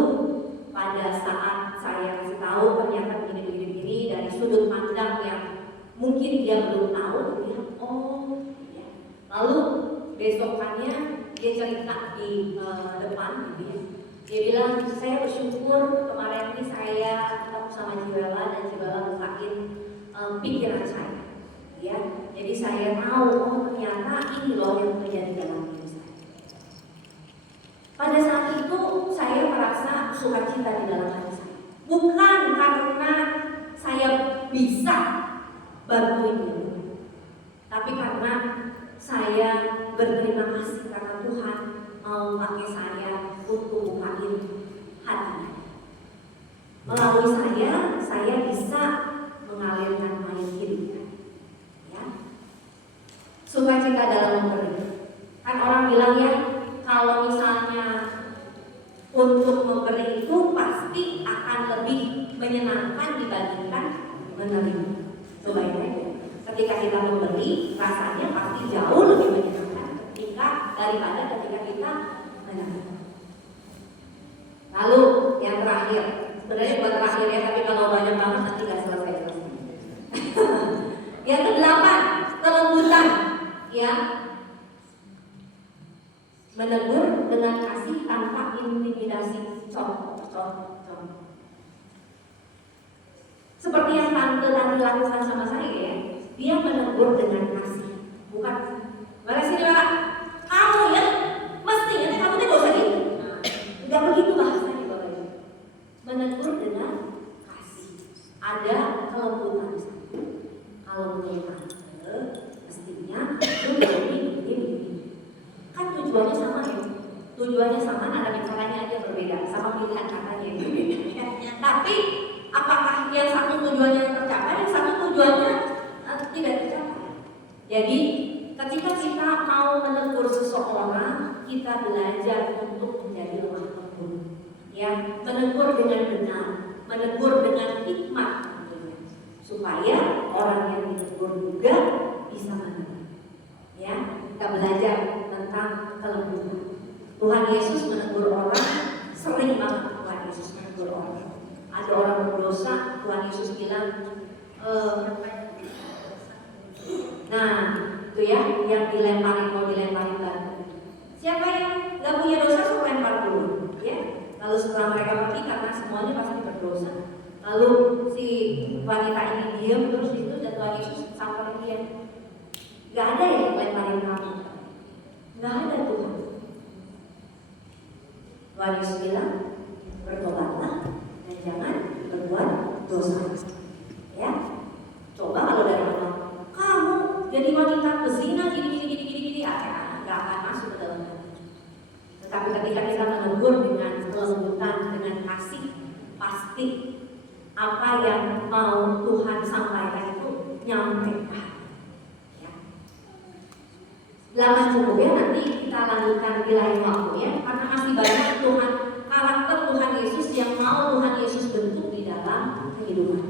pada saat saya kasih tahu ternyata begini dari sudut pandang yang mungkin dia belum tahu, dia ya. Lalu besokannya dia cerita di depan, dia bilang, saya bersyukur kemarin ini saya ketemu sama Jiwela dan Jiwela bukain pikiran saya. Ya, jadi saya tahu ternyata ini loh yang terjadi dalam hidup saya. Pada saat itu saya merasa sukacita di dalam hati saya. Bukan karena saya bisa bantuin dia, tapi karena saya berterima kasih karena Tuhan mau pakai saya untuk bukain hatinya. Melalui saya bisa mengalirkan air hidupnya. Sukacita dalam memberi. Kan orang bilang ya, kalau misalnya untuk memberi itu pasti akan lebih menyenangkan dibandingkan menerima. Coba ya, ketika kita memberi, rasanya pasti jauh lebih menyenangkan daripada ketika kita menerima. Lalu yang terakhir, sebenarnya buat terakhir ya, tapi kalau banyak banget nanti gak selesai. Yang kedelapan, kelembutan. Ya, menegur dengan kasih tanpa intimidasi. Contoh. Seperti yang tante tadi lakukan sama saya ya, dia menegur dengan kasih, bukan beres ini Pak, kamu ya, mestinya kamu tidak usah gitu. Enggak begitu bahasanya Bapak Ibu. Menegur dengan kasih, ada kelembutan. Kalau menurut tante, mestinya begini. Kan tujuannya sama ya. Tujuannya sama, ada caranya aja berbeda, sama pilihan katanya. Tapi apakah yang satu tujuannya tercapai, yang satu tujuannya tidak tercapai? Jadi ketika kita mau menegur seseorang, kita belajar untuk menjadi lemah lembut. Ya, menegur dengan benar, menegur dengan hikmat. supaya orang yang ditegur juga bisa menegur. Ya, kita belajar tentang kelembutan. Tuhan Yesus menegur orang, sering banget Tuhan Yesus menegur orang. Ada orang berdosa, Tuhan Yesus bilang, nah itu ya, yang dilemparin, mau dilemparin batu. Siapa yang gak punya dosa, suka lempar dulu, ya. Lalu setelah mereka pergi, karena semuanya pasti berdosa. Lalu si wanita ini diam terus di situ, dan Tuhan Yesus samperin dia. Gak ada yang lemparin kamu, gak ada Tuhan. Tuhan Yesus bilang, bertobatlah dan jangan berbuat dosa. Ya, coba kalau dari Allah, kamu jadi wanita pezina gini, nggak akan masuk ke dalam hati. Tetapi ketika kita menegur dengan kelembutan, dengan kasih, pasti apa yang mau Tuhan sampaikan itu nyampe ke hati. Ya. Belakangan cukupnya nanti kita lanjutkan di lain waktu ya, karena masih banyak Tuhan, karakter Tuhan Yesus yang mau Tuhan Yesus bentuk di dalam kehidupan.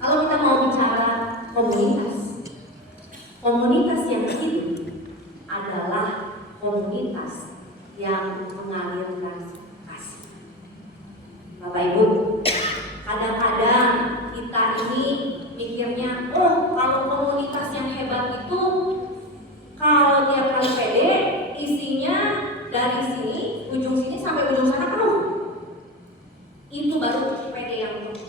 Kalau kita mau bicara komunitas yang hidup adalah komunitas yang mengalirkan kasih. Bapak Ibu, kadang-kadang kita ini mikirnya, oh kalau komunitas yang hebat itu kalau tiap kali pede isinya dari sini, ujung sini sampai ujung sana penuh. Itu baru pede yang penuh.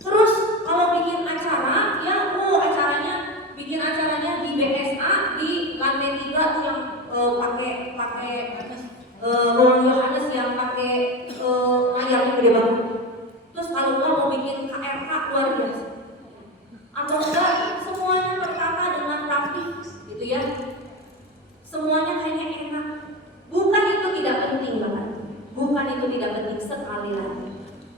Terus kalau bikin acara, ya bikin acaranya di BSA di lantai 3 tuh yang pakai ruang Yohanes yang pakai layarnya gede banget. Terus kalau mau bikin KRK luar biasa. Atau enggak semuanya tertata dengan rapi gitu ya. Semuanya kayaknya enak. Bukan itu tidak penting Bapak. Bukan itu tidak penting sekali lagi.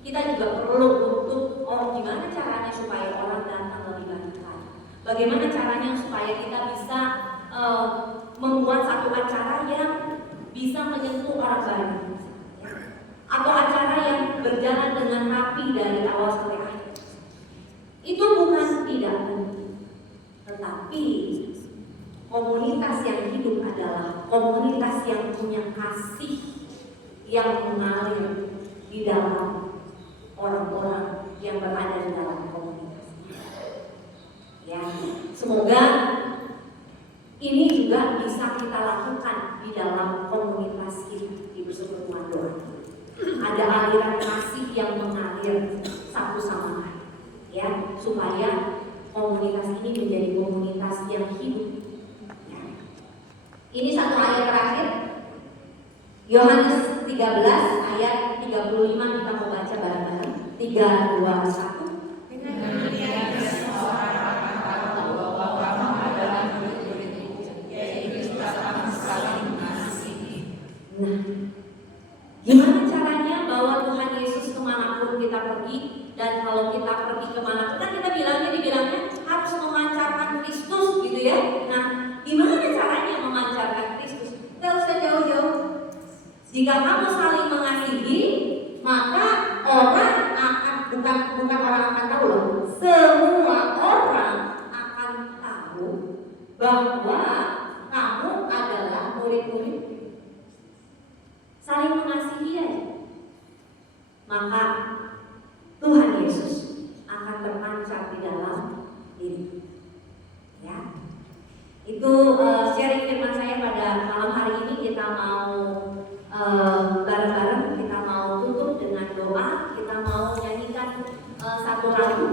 Kita juga perlu untuk gimana caranya supaya orang datang lebih banyak lagi. Bagaimana caranya supaya kita bisa membuat satu acara yang bisa menyentuh orang banyak, atau acara yang berjalan dengan rapi dari awal sampai akhir. Itu bukan tidak penting, tetapi komunitas yang hidup adalah komunitas yang punya kasih yang mengalir di dalam orang-orang yang berada di dalam komunitas. Ya, semoga ini juga bisa kita lakukan di dalam komunitas kita di Persekutuan Doa. Ada aliran kasih yang mengalir satu sama lain, ya, supaya komunitas ini menjadi komunitas yang hidup. Ya. Ini satu ayat terakhir, Yohanes 13 ayat 35, kita mau baca bareng-bareng. 3, 2, 1. Nah, gimana caranya bahwa Tuhan Yesus kemanapun kita pergi, dan kalau kita pergi kemanapun kan kita dibilangnya harus memancarkan Kristus gitu ya. Nah, gimana caranya memancarkan Kristus? Gak usah jauh-jauh. Jika kamu saling mengasihi, maka orang akan bukan orang akan tahu loh, semua orang akan tahu bahwa kamu adalah murid-murid. Saling mengasihi aja, maka Tuhan Yesus akan terpancar di dalam diri. Ya, itu sharing firman saya pada malam hari ini. Kita mau bareng-bareng, kita mau tutup dengan doa. Kita mau nyanyikan satu lagu.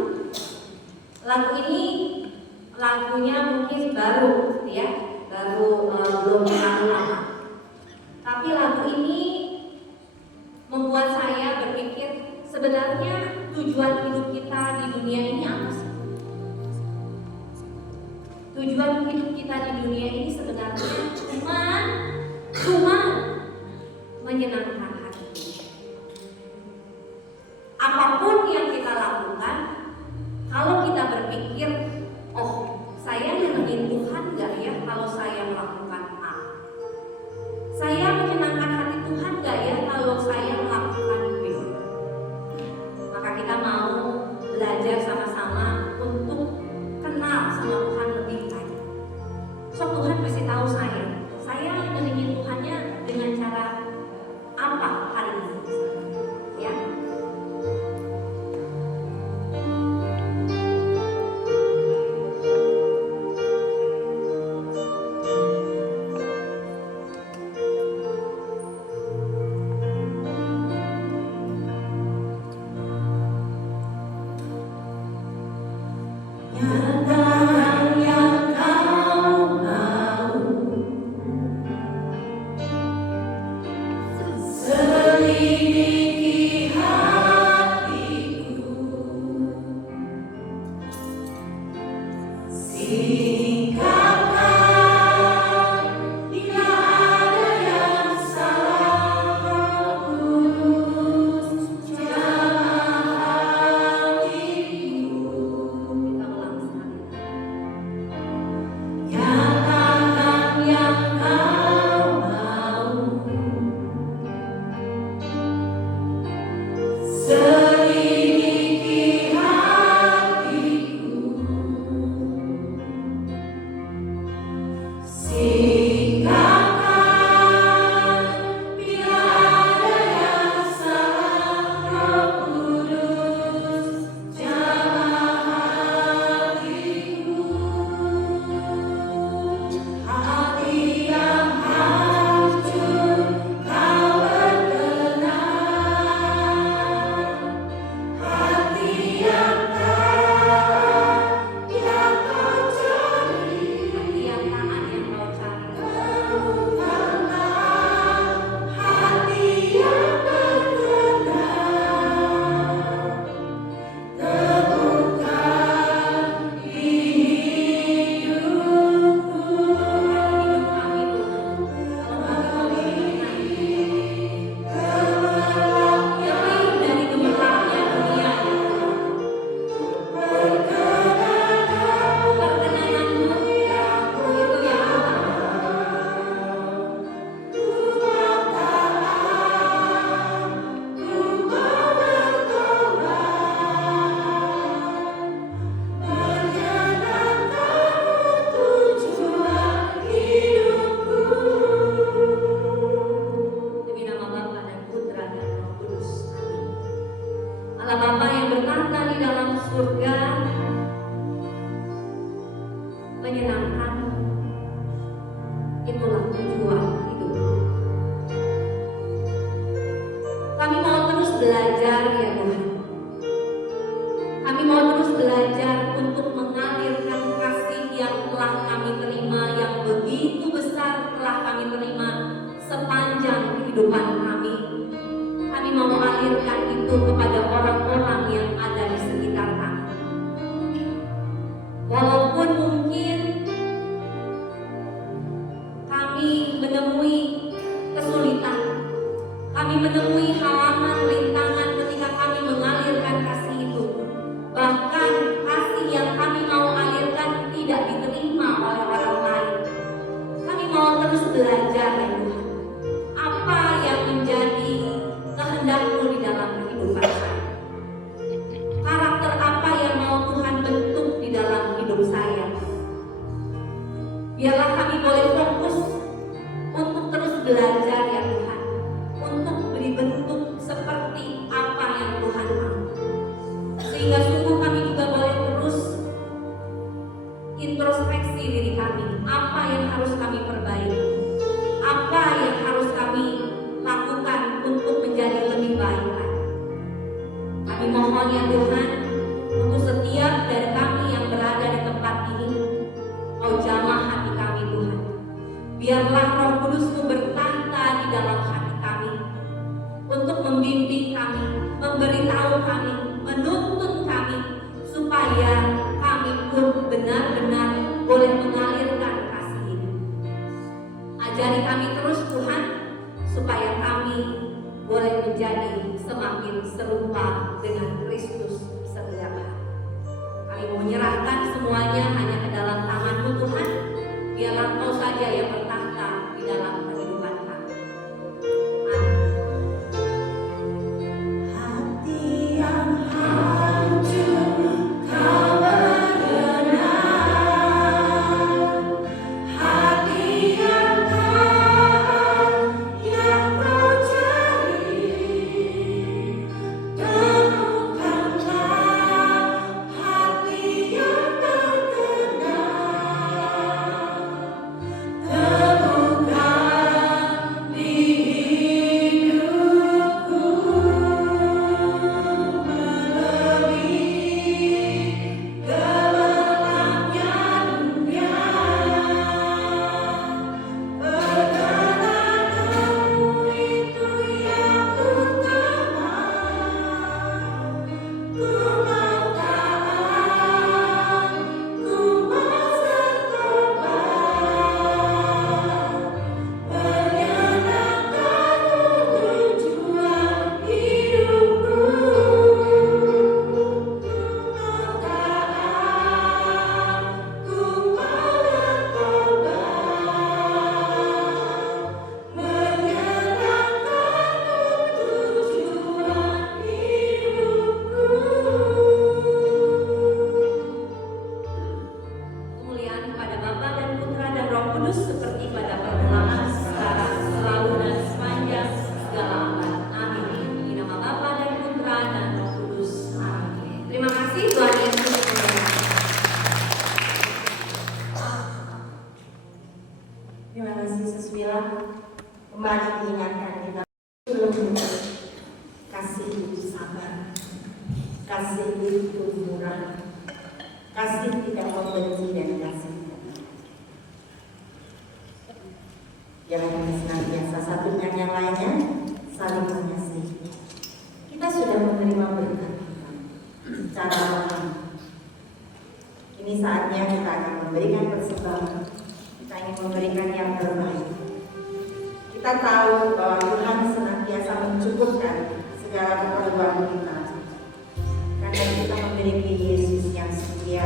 Lagu ini lagunya mungkin baru, ya, belum terlalu lama. Tapi lagu ini membuat saya berpikir, sebenarnya tujuan hidup kita di dunia ini apa sih? Tujuan hidup kita di dunia ini sebenarnya cuma menyenangkan hati. Apapun yang kita lakukan, kalau kita berpikir, oh saya nyenengin Tuhan gak ya kalau saya melakukan A? Saya menyenangkan hati Tuhan gak ya kalau saya melakukan selidiki hatiku, sikapkan bila ada yang salah. Roh Kudus jamah hatiku, hati yang hancur kau berkenan, hati yang taat yang kau cari, Hati yang taat yang kau cari. temukanlah hati yang berkenan, temukan di hidupku. Hidup kami Tuhan. Jauhi dari gemerlapnya dunia ya Tuhan. Perkenananmu ya itu yang utama. Demi nama Bapa dan Putra dan Roh Kudus. Amin. Allah Bapa yang bertahta di dalam surga, menyenangkanmu. Itulah tujuan hidup. Kami mau terus belajar ya Tuhan. Kami mau terus belajar untuk mengalirkan kasih yang telah kami terima, yang begitu besar telah kami terima sepanjang kehidupan kami. Kami mau mengalirkan itu kepada orang-orang yang ada di sekitar kami. Walaupun mungkin kami menemui kesulitan, kami menemui halangan, rintangan ketika kami mengalirkan kasih itu. Bahkan kasih yang kami mau alirkan tidak diterima oleh orang lain. Kami mau terus belajar ya Tuhan. Apa yang menjadi kehendak-Mu di dalam kehidupan saya? Karakter apa yang mau Tuhan bentuk di dalam hidup saya? Biarlah kami boleh fokus untuk terus belajar ya Tuhan, untuk dibentuk seperti apa yang Tuhan mau. Sehingga sungguh kami juga boleh terus introspeksi diri kami. Apa yang harus kami perbaiki? Apa yang harus kami lakukan untuk menjadi lebih baik lagi? Kami mohon ya Tuhan, untuk setiap dari kami yang berada di tempat ini, Kau jamah hati kami Tuhan. Biarlah Roh Kudus-Mu bertahta di dalam hati kami, untuk membimbing kami, memberitahu kami, menuntun kami, supaya kami pun benar-benar boleh mengalirkan kasih ini. Ajari kami terus Tuhan, supaya kami boleh menjadi semakin serupa dengan Kristus setiap hari. Kami menyerahkan semuanya hanya ke dalam tangan-Mu Tuhan. Biarlah Engkau saja yang bertahta di dalam kehidupan kami. Amin. Hati yang hancur kau berkenan, hati yang taat yang kau cari, temukanlah hati yang berkenan, temukan kasih itu sabar, kasih itu murah, kasih tidak membenci dan kasih jangan senantiasa satu dengan yang lainnya saling mengasihi. Kita sudah menerima berkat Tuhan secara alami. Ini saatnya kita akan memberikan persembahan. Kita ingin memberikan yang terbaik. Kita tahu bahwa Tuhan senantiasa mencukupkan segala keperluan kita. Karena kita memiliki Yesus yang setia.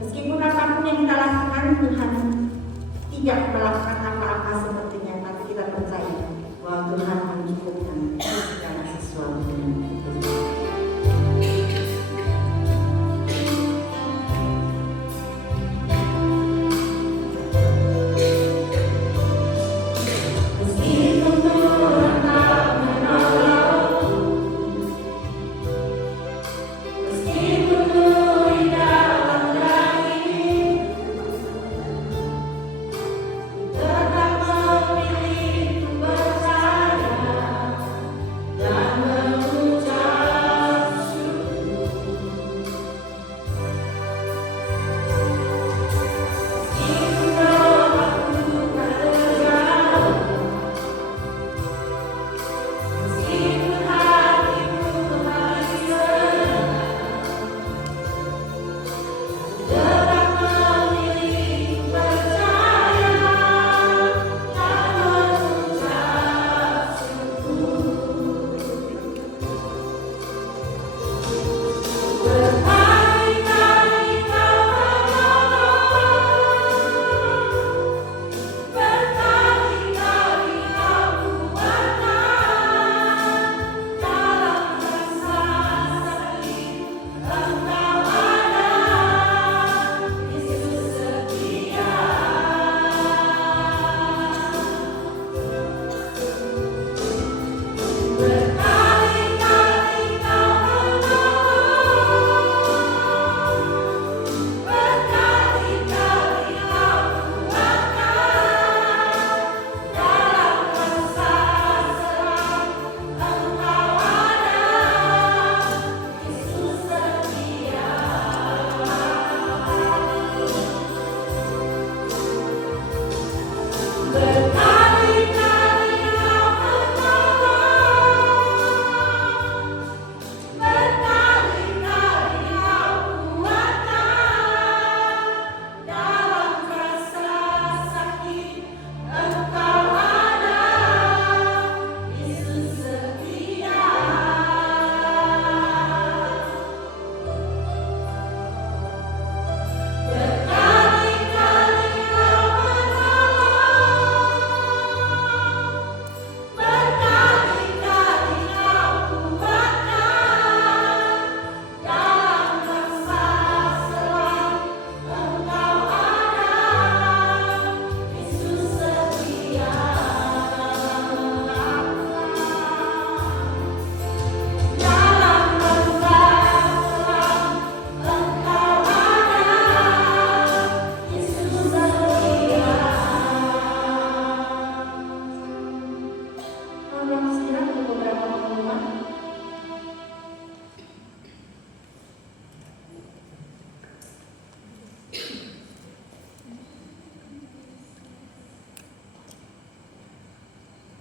Meskipun apapun yang kita lakukan, Tuhan tidak melakukan apa-apa sepertinya, tapi kita percaya bahwa Tuhan mencukupkan segala sesuatu yang kita butuhkan.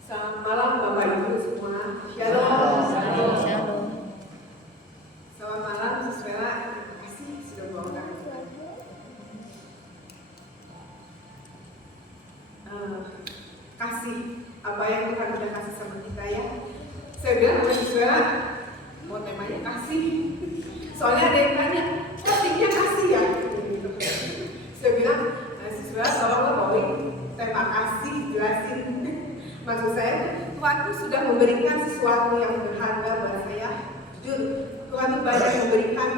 Selamat malam Bapak Ibu semua. Shalom. Shalom. Selamat malam Suswela. Terima kasih sudah bawakan. Kasih apa yang Tuhan sudah kasih sama kita ya. Saya bilang sama Suswela, mau temanya kasih. Soalnya ada yang tanya, topiknya kasih ya. Saya bilang, Suswela tolonglah bawain tema kasih, jelasin. Maksud saya, Tuhan itu sudah memberikan sesuatu yang berharga buat saya. Jujur, Tuhan itu banyak memberikan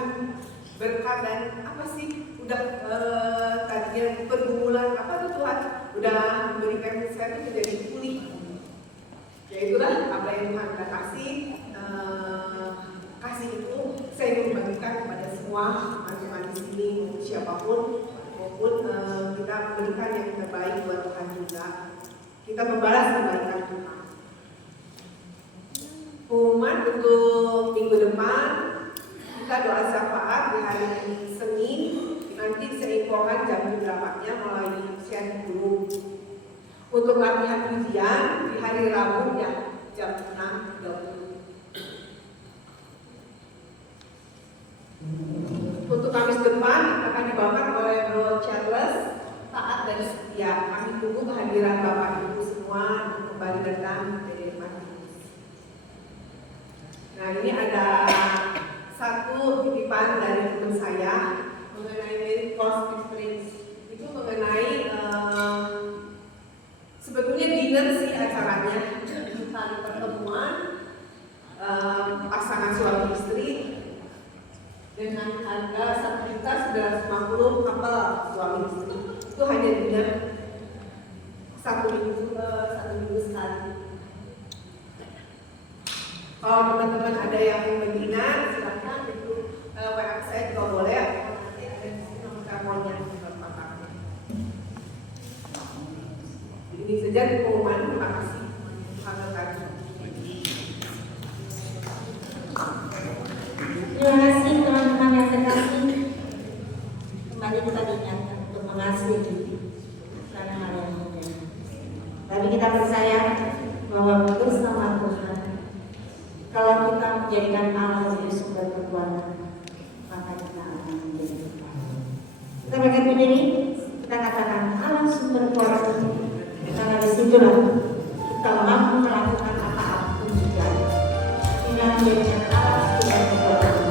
berkat dan apa sih? Udah tadinya pergumulan apa tuh Tuhan udah memberikan saya itu menjadi pulih. Ya itulah apa yang Tuhan sudah kasih. Kasih itu saya ingin membagikan kepada semua teman-teman di sini, siapapun, maupun kita memberikan yang terbaik buat Tuhan juga. Kita membalas kebaikan Tuhan. Pengumuman untuk minggu depan, kita doa syafaat di hari Senin. Nanti saya infokan jam berapanya melalui share dulu. Untuk latihan ujian di hari Rabu ya jam 6.30. Untuk Kamis depan akan dibawakan oleh Bro Charles, taat dan setia. Kami tunggu kehadiran Bapak Ibu semua untuk kembali datang dari Matius. Nah, ini ada satu titipan dari teman saya mengenai cost difference. Itu mengenai sebetulnya dinner sih acaranya, kali pertemuan pasangan suami istri dengan harga $1.950 kapal suami istri. Itu hanya dinner satu minggu sekali. Kalau teman-teman ada yang berminat, silakan itu WA saya juga boleh. Nanti ada di sini nomor teleponnya Bapak. Ini saja pengumuman. Terima kasih. Terima kasih teman-teman yang terkasih. Kembali kita diingatkan untuk mengasihi karena hal yang mudah. Tapi kita percaya bahwa bersama Tuhan, kalau kita menjadikan Allah jadi sumber kekuatan, maka kita akan menjadi kuat. Kita bangkit berdiri, kita katakan Allah sumber kekuatan, karena disitulah kita mampu melakukan apa-apapun juga. Dengan menjadikan Allah sumber kekuatan.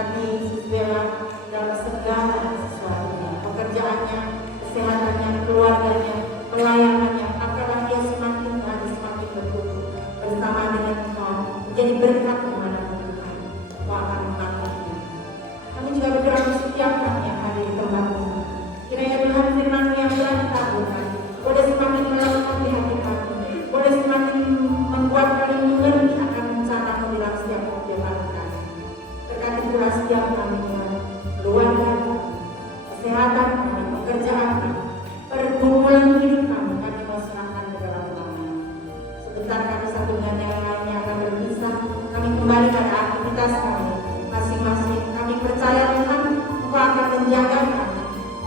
berkati Siswela dalam segala sesuatunya, pekerjaannya, kesehatannya, keluarganya, pelayanannya, agar dia semakin hari semakin bertumbuh bersama dengan Engkau, menjadi berkat kepada Tuhan. Engkau akan memberkatinya. Kami juga berdoa untuk setiap kami yang hadir di tempat ini. Kiranya Tuhan firman-Mu yang telah ditaburkan boleh semakin melekat di hati kami, boleh semakin membuat kami mengerti akan rencana-Mu dalam setiap kehidupan kami. Berkati pula setiap kami, Tuhan, keluarga kami, kesehatan kami, pekerjaan kami, pergumulan hidup kami mau serahkan ke dalam tangan. Sebentar kami satu dengan yang lainnya akan berpisah, kami kembali pada aktivitas kami masing-masing. Kami percaya Tuhan, Engkau akan menjaga kami,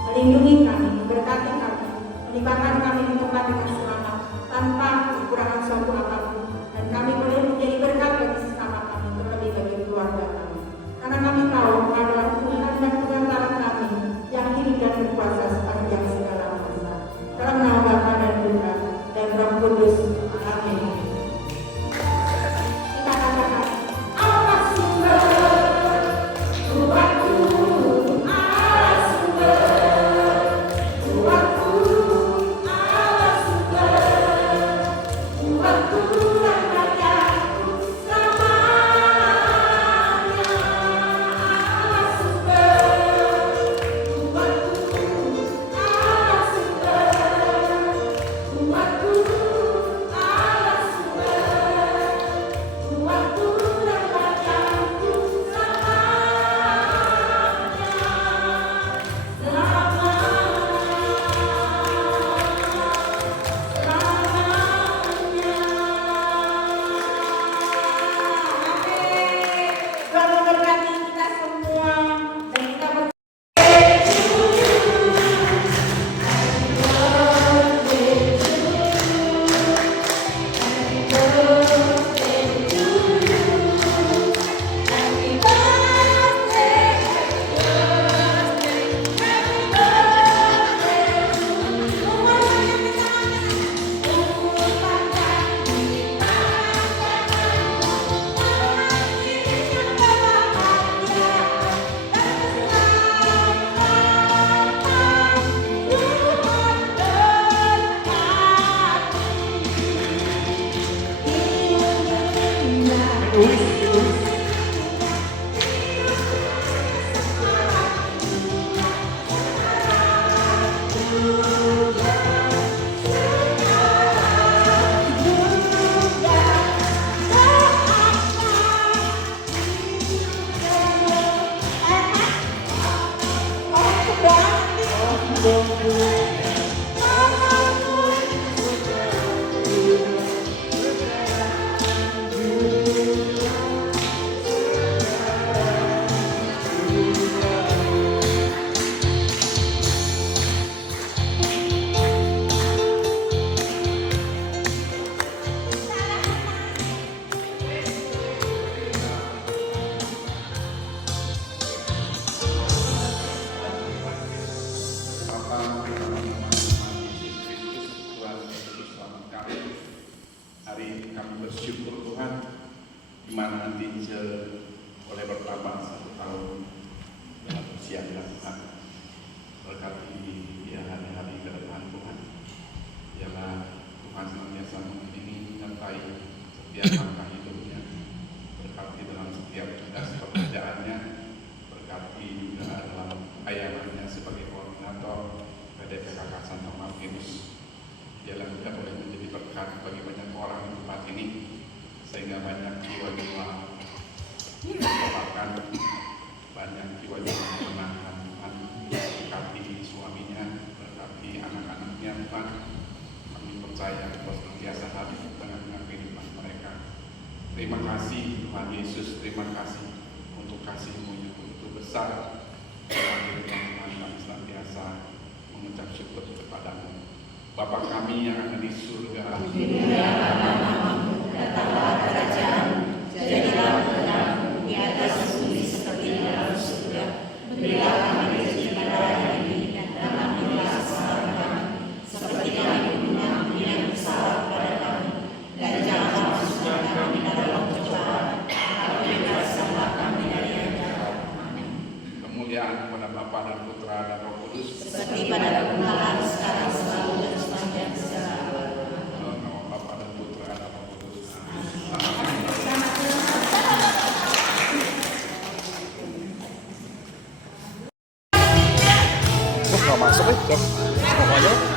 melindungi kami, memberkati kami, melibatkan kami di tempat dengan selamat tanpa kekurangan suatu apapun, dan kami boleh menjadi berkat bagi sesama kami, terlebih bagi keluarga kami. Karena kami tahu Engkau adalah Tuhan dan pengantara kami yang hidup dan berkuasa sepanjang segala masa. Dalam nama Bapa dan Putra dan Roh Kudus. Amin. Kita katakan, Allah sumber, Tuhanku, Allah sumber, Tuhanku, Allah sumber, Tuhanku dan rakyatku selamanya. Allah sumber, Tuhanku, Allah sumber, Tuhanku, Allah sumber, Tuhanku dan rakyatku Tuhan memberkati kita semua dan kita boleh bertambah 1 tahun dalam usianya Tuhan. Berkati dia hari-hari ke depan Tuhan. Biarlah Tuhan senantiasa mengiringi menyertai setiap langkah hidupnya. Berkati dalam setiap tugas pekerjaannya. Berkati juga dalam pelayanannya sebagai koordinator PDPKK Santo Martinus. Biarlah juga boleh menjadi berkat bagi banyak orang di tempat ini, sehingga banyak jiwa-jiwa bahkan banyak jiwa-jiwa menangkan Tuhan. Berkati suaminya, berkati anak-anaknya Tuhan. Kami percaya Engkau senantiasa hadir di tengah-tengah kehidupan mereka. Terima kasih Tuhan Yesus, terima kasih untuk kasih-Mu yang begitu besar. Tuhan kami senantiasa mengucap syukur kepada-Mu. Bapa kami yang ada di surga, dimuliakan namamu, datanglah kerajaan-Mu, jadilah kehendakmu di atas bumi seperti di dalam surga. Berilah kami rezeki pada hari ini, dan ampunilah kesalahan kami, seperti kami mengampuni yang bersalah kepada kami. Dan janganlah masukkan kami dalam pencobaan, tapi bebaskanlah kami dari yang jahat. kemuliaan kepada Bapa dan Putra dan Roh Kudus. seperti pada permulaan, sekarang, selalu, dan sepanjang segala abad. Dalam nama Bapa dan Putra dan Roh Kudus. Wah, nggak masuk ya. Semuanya.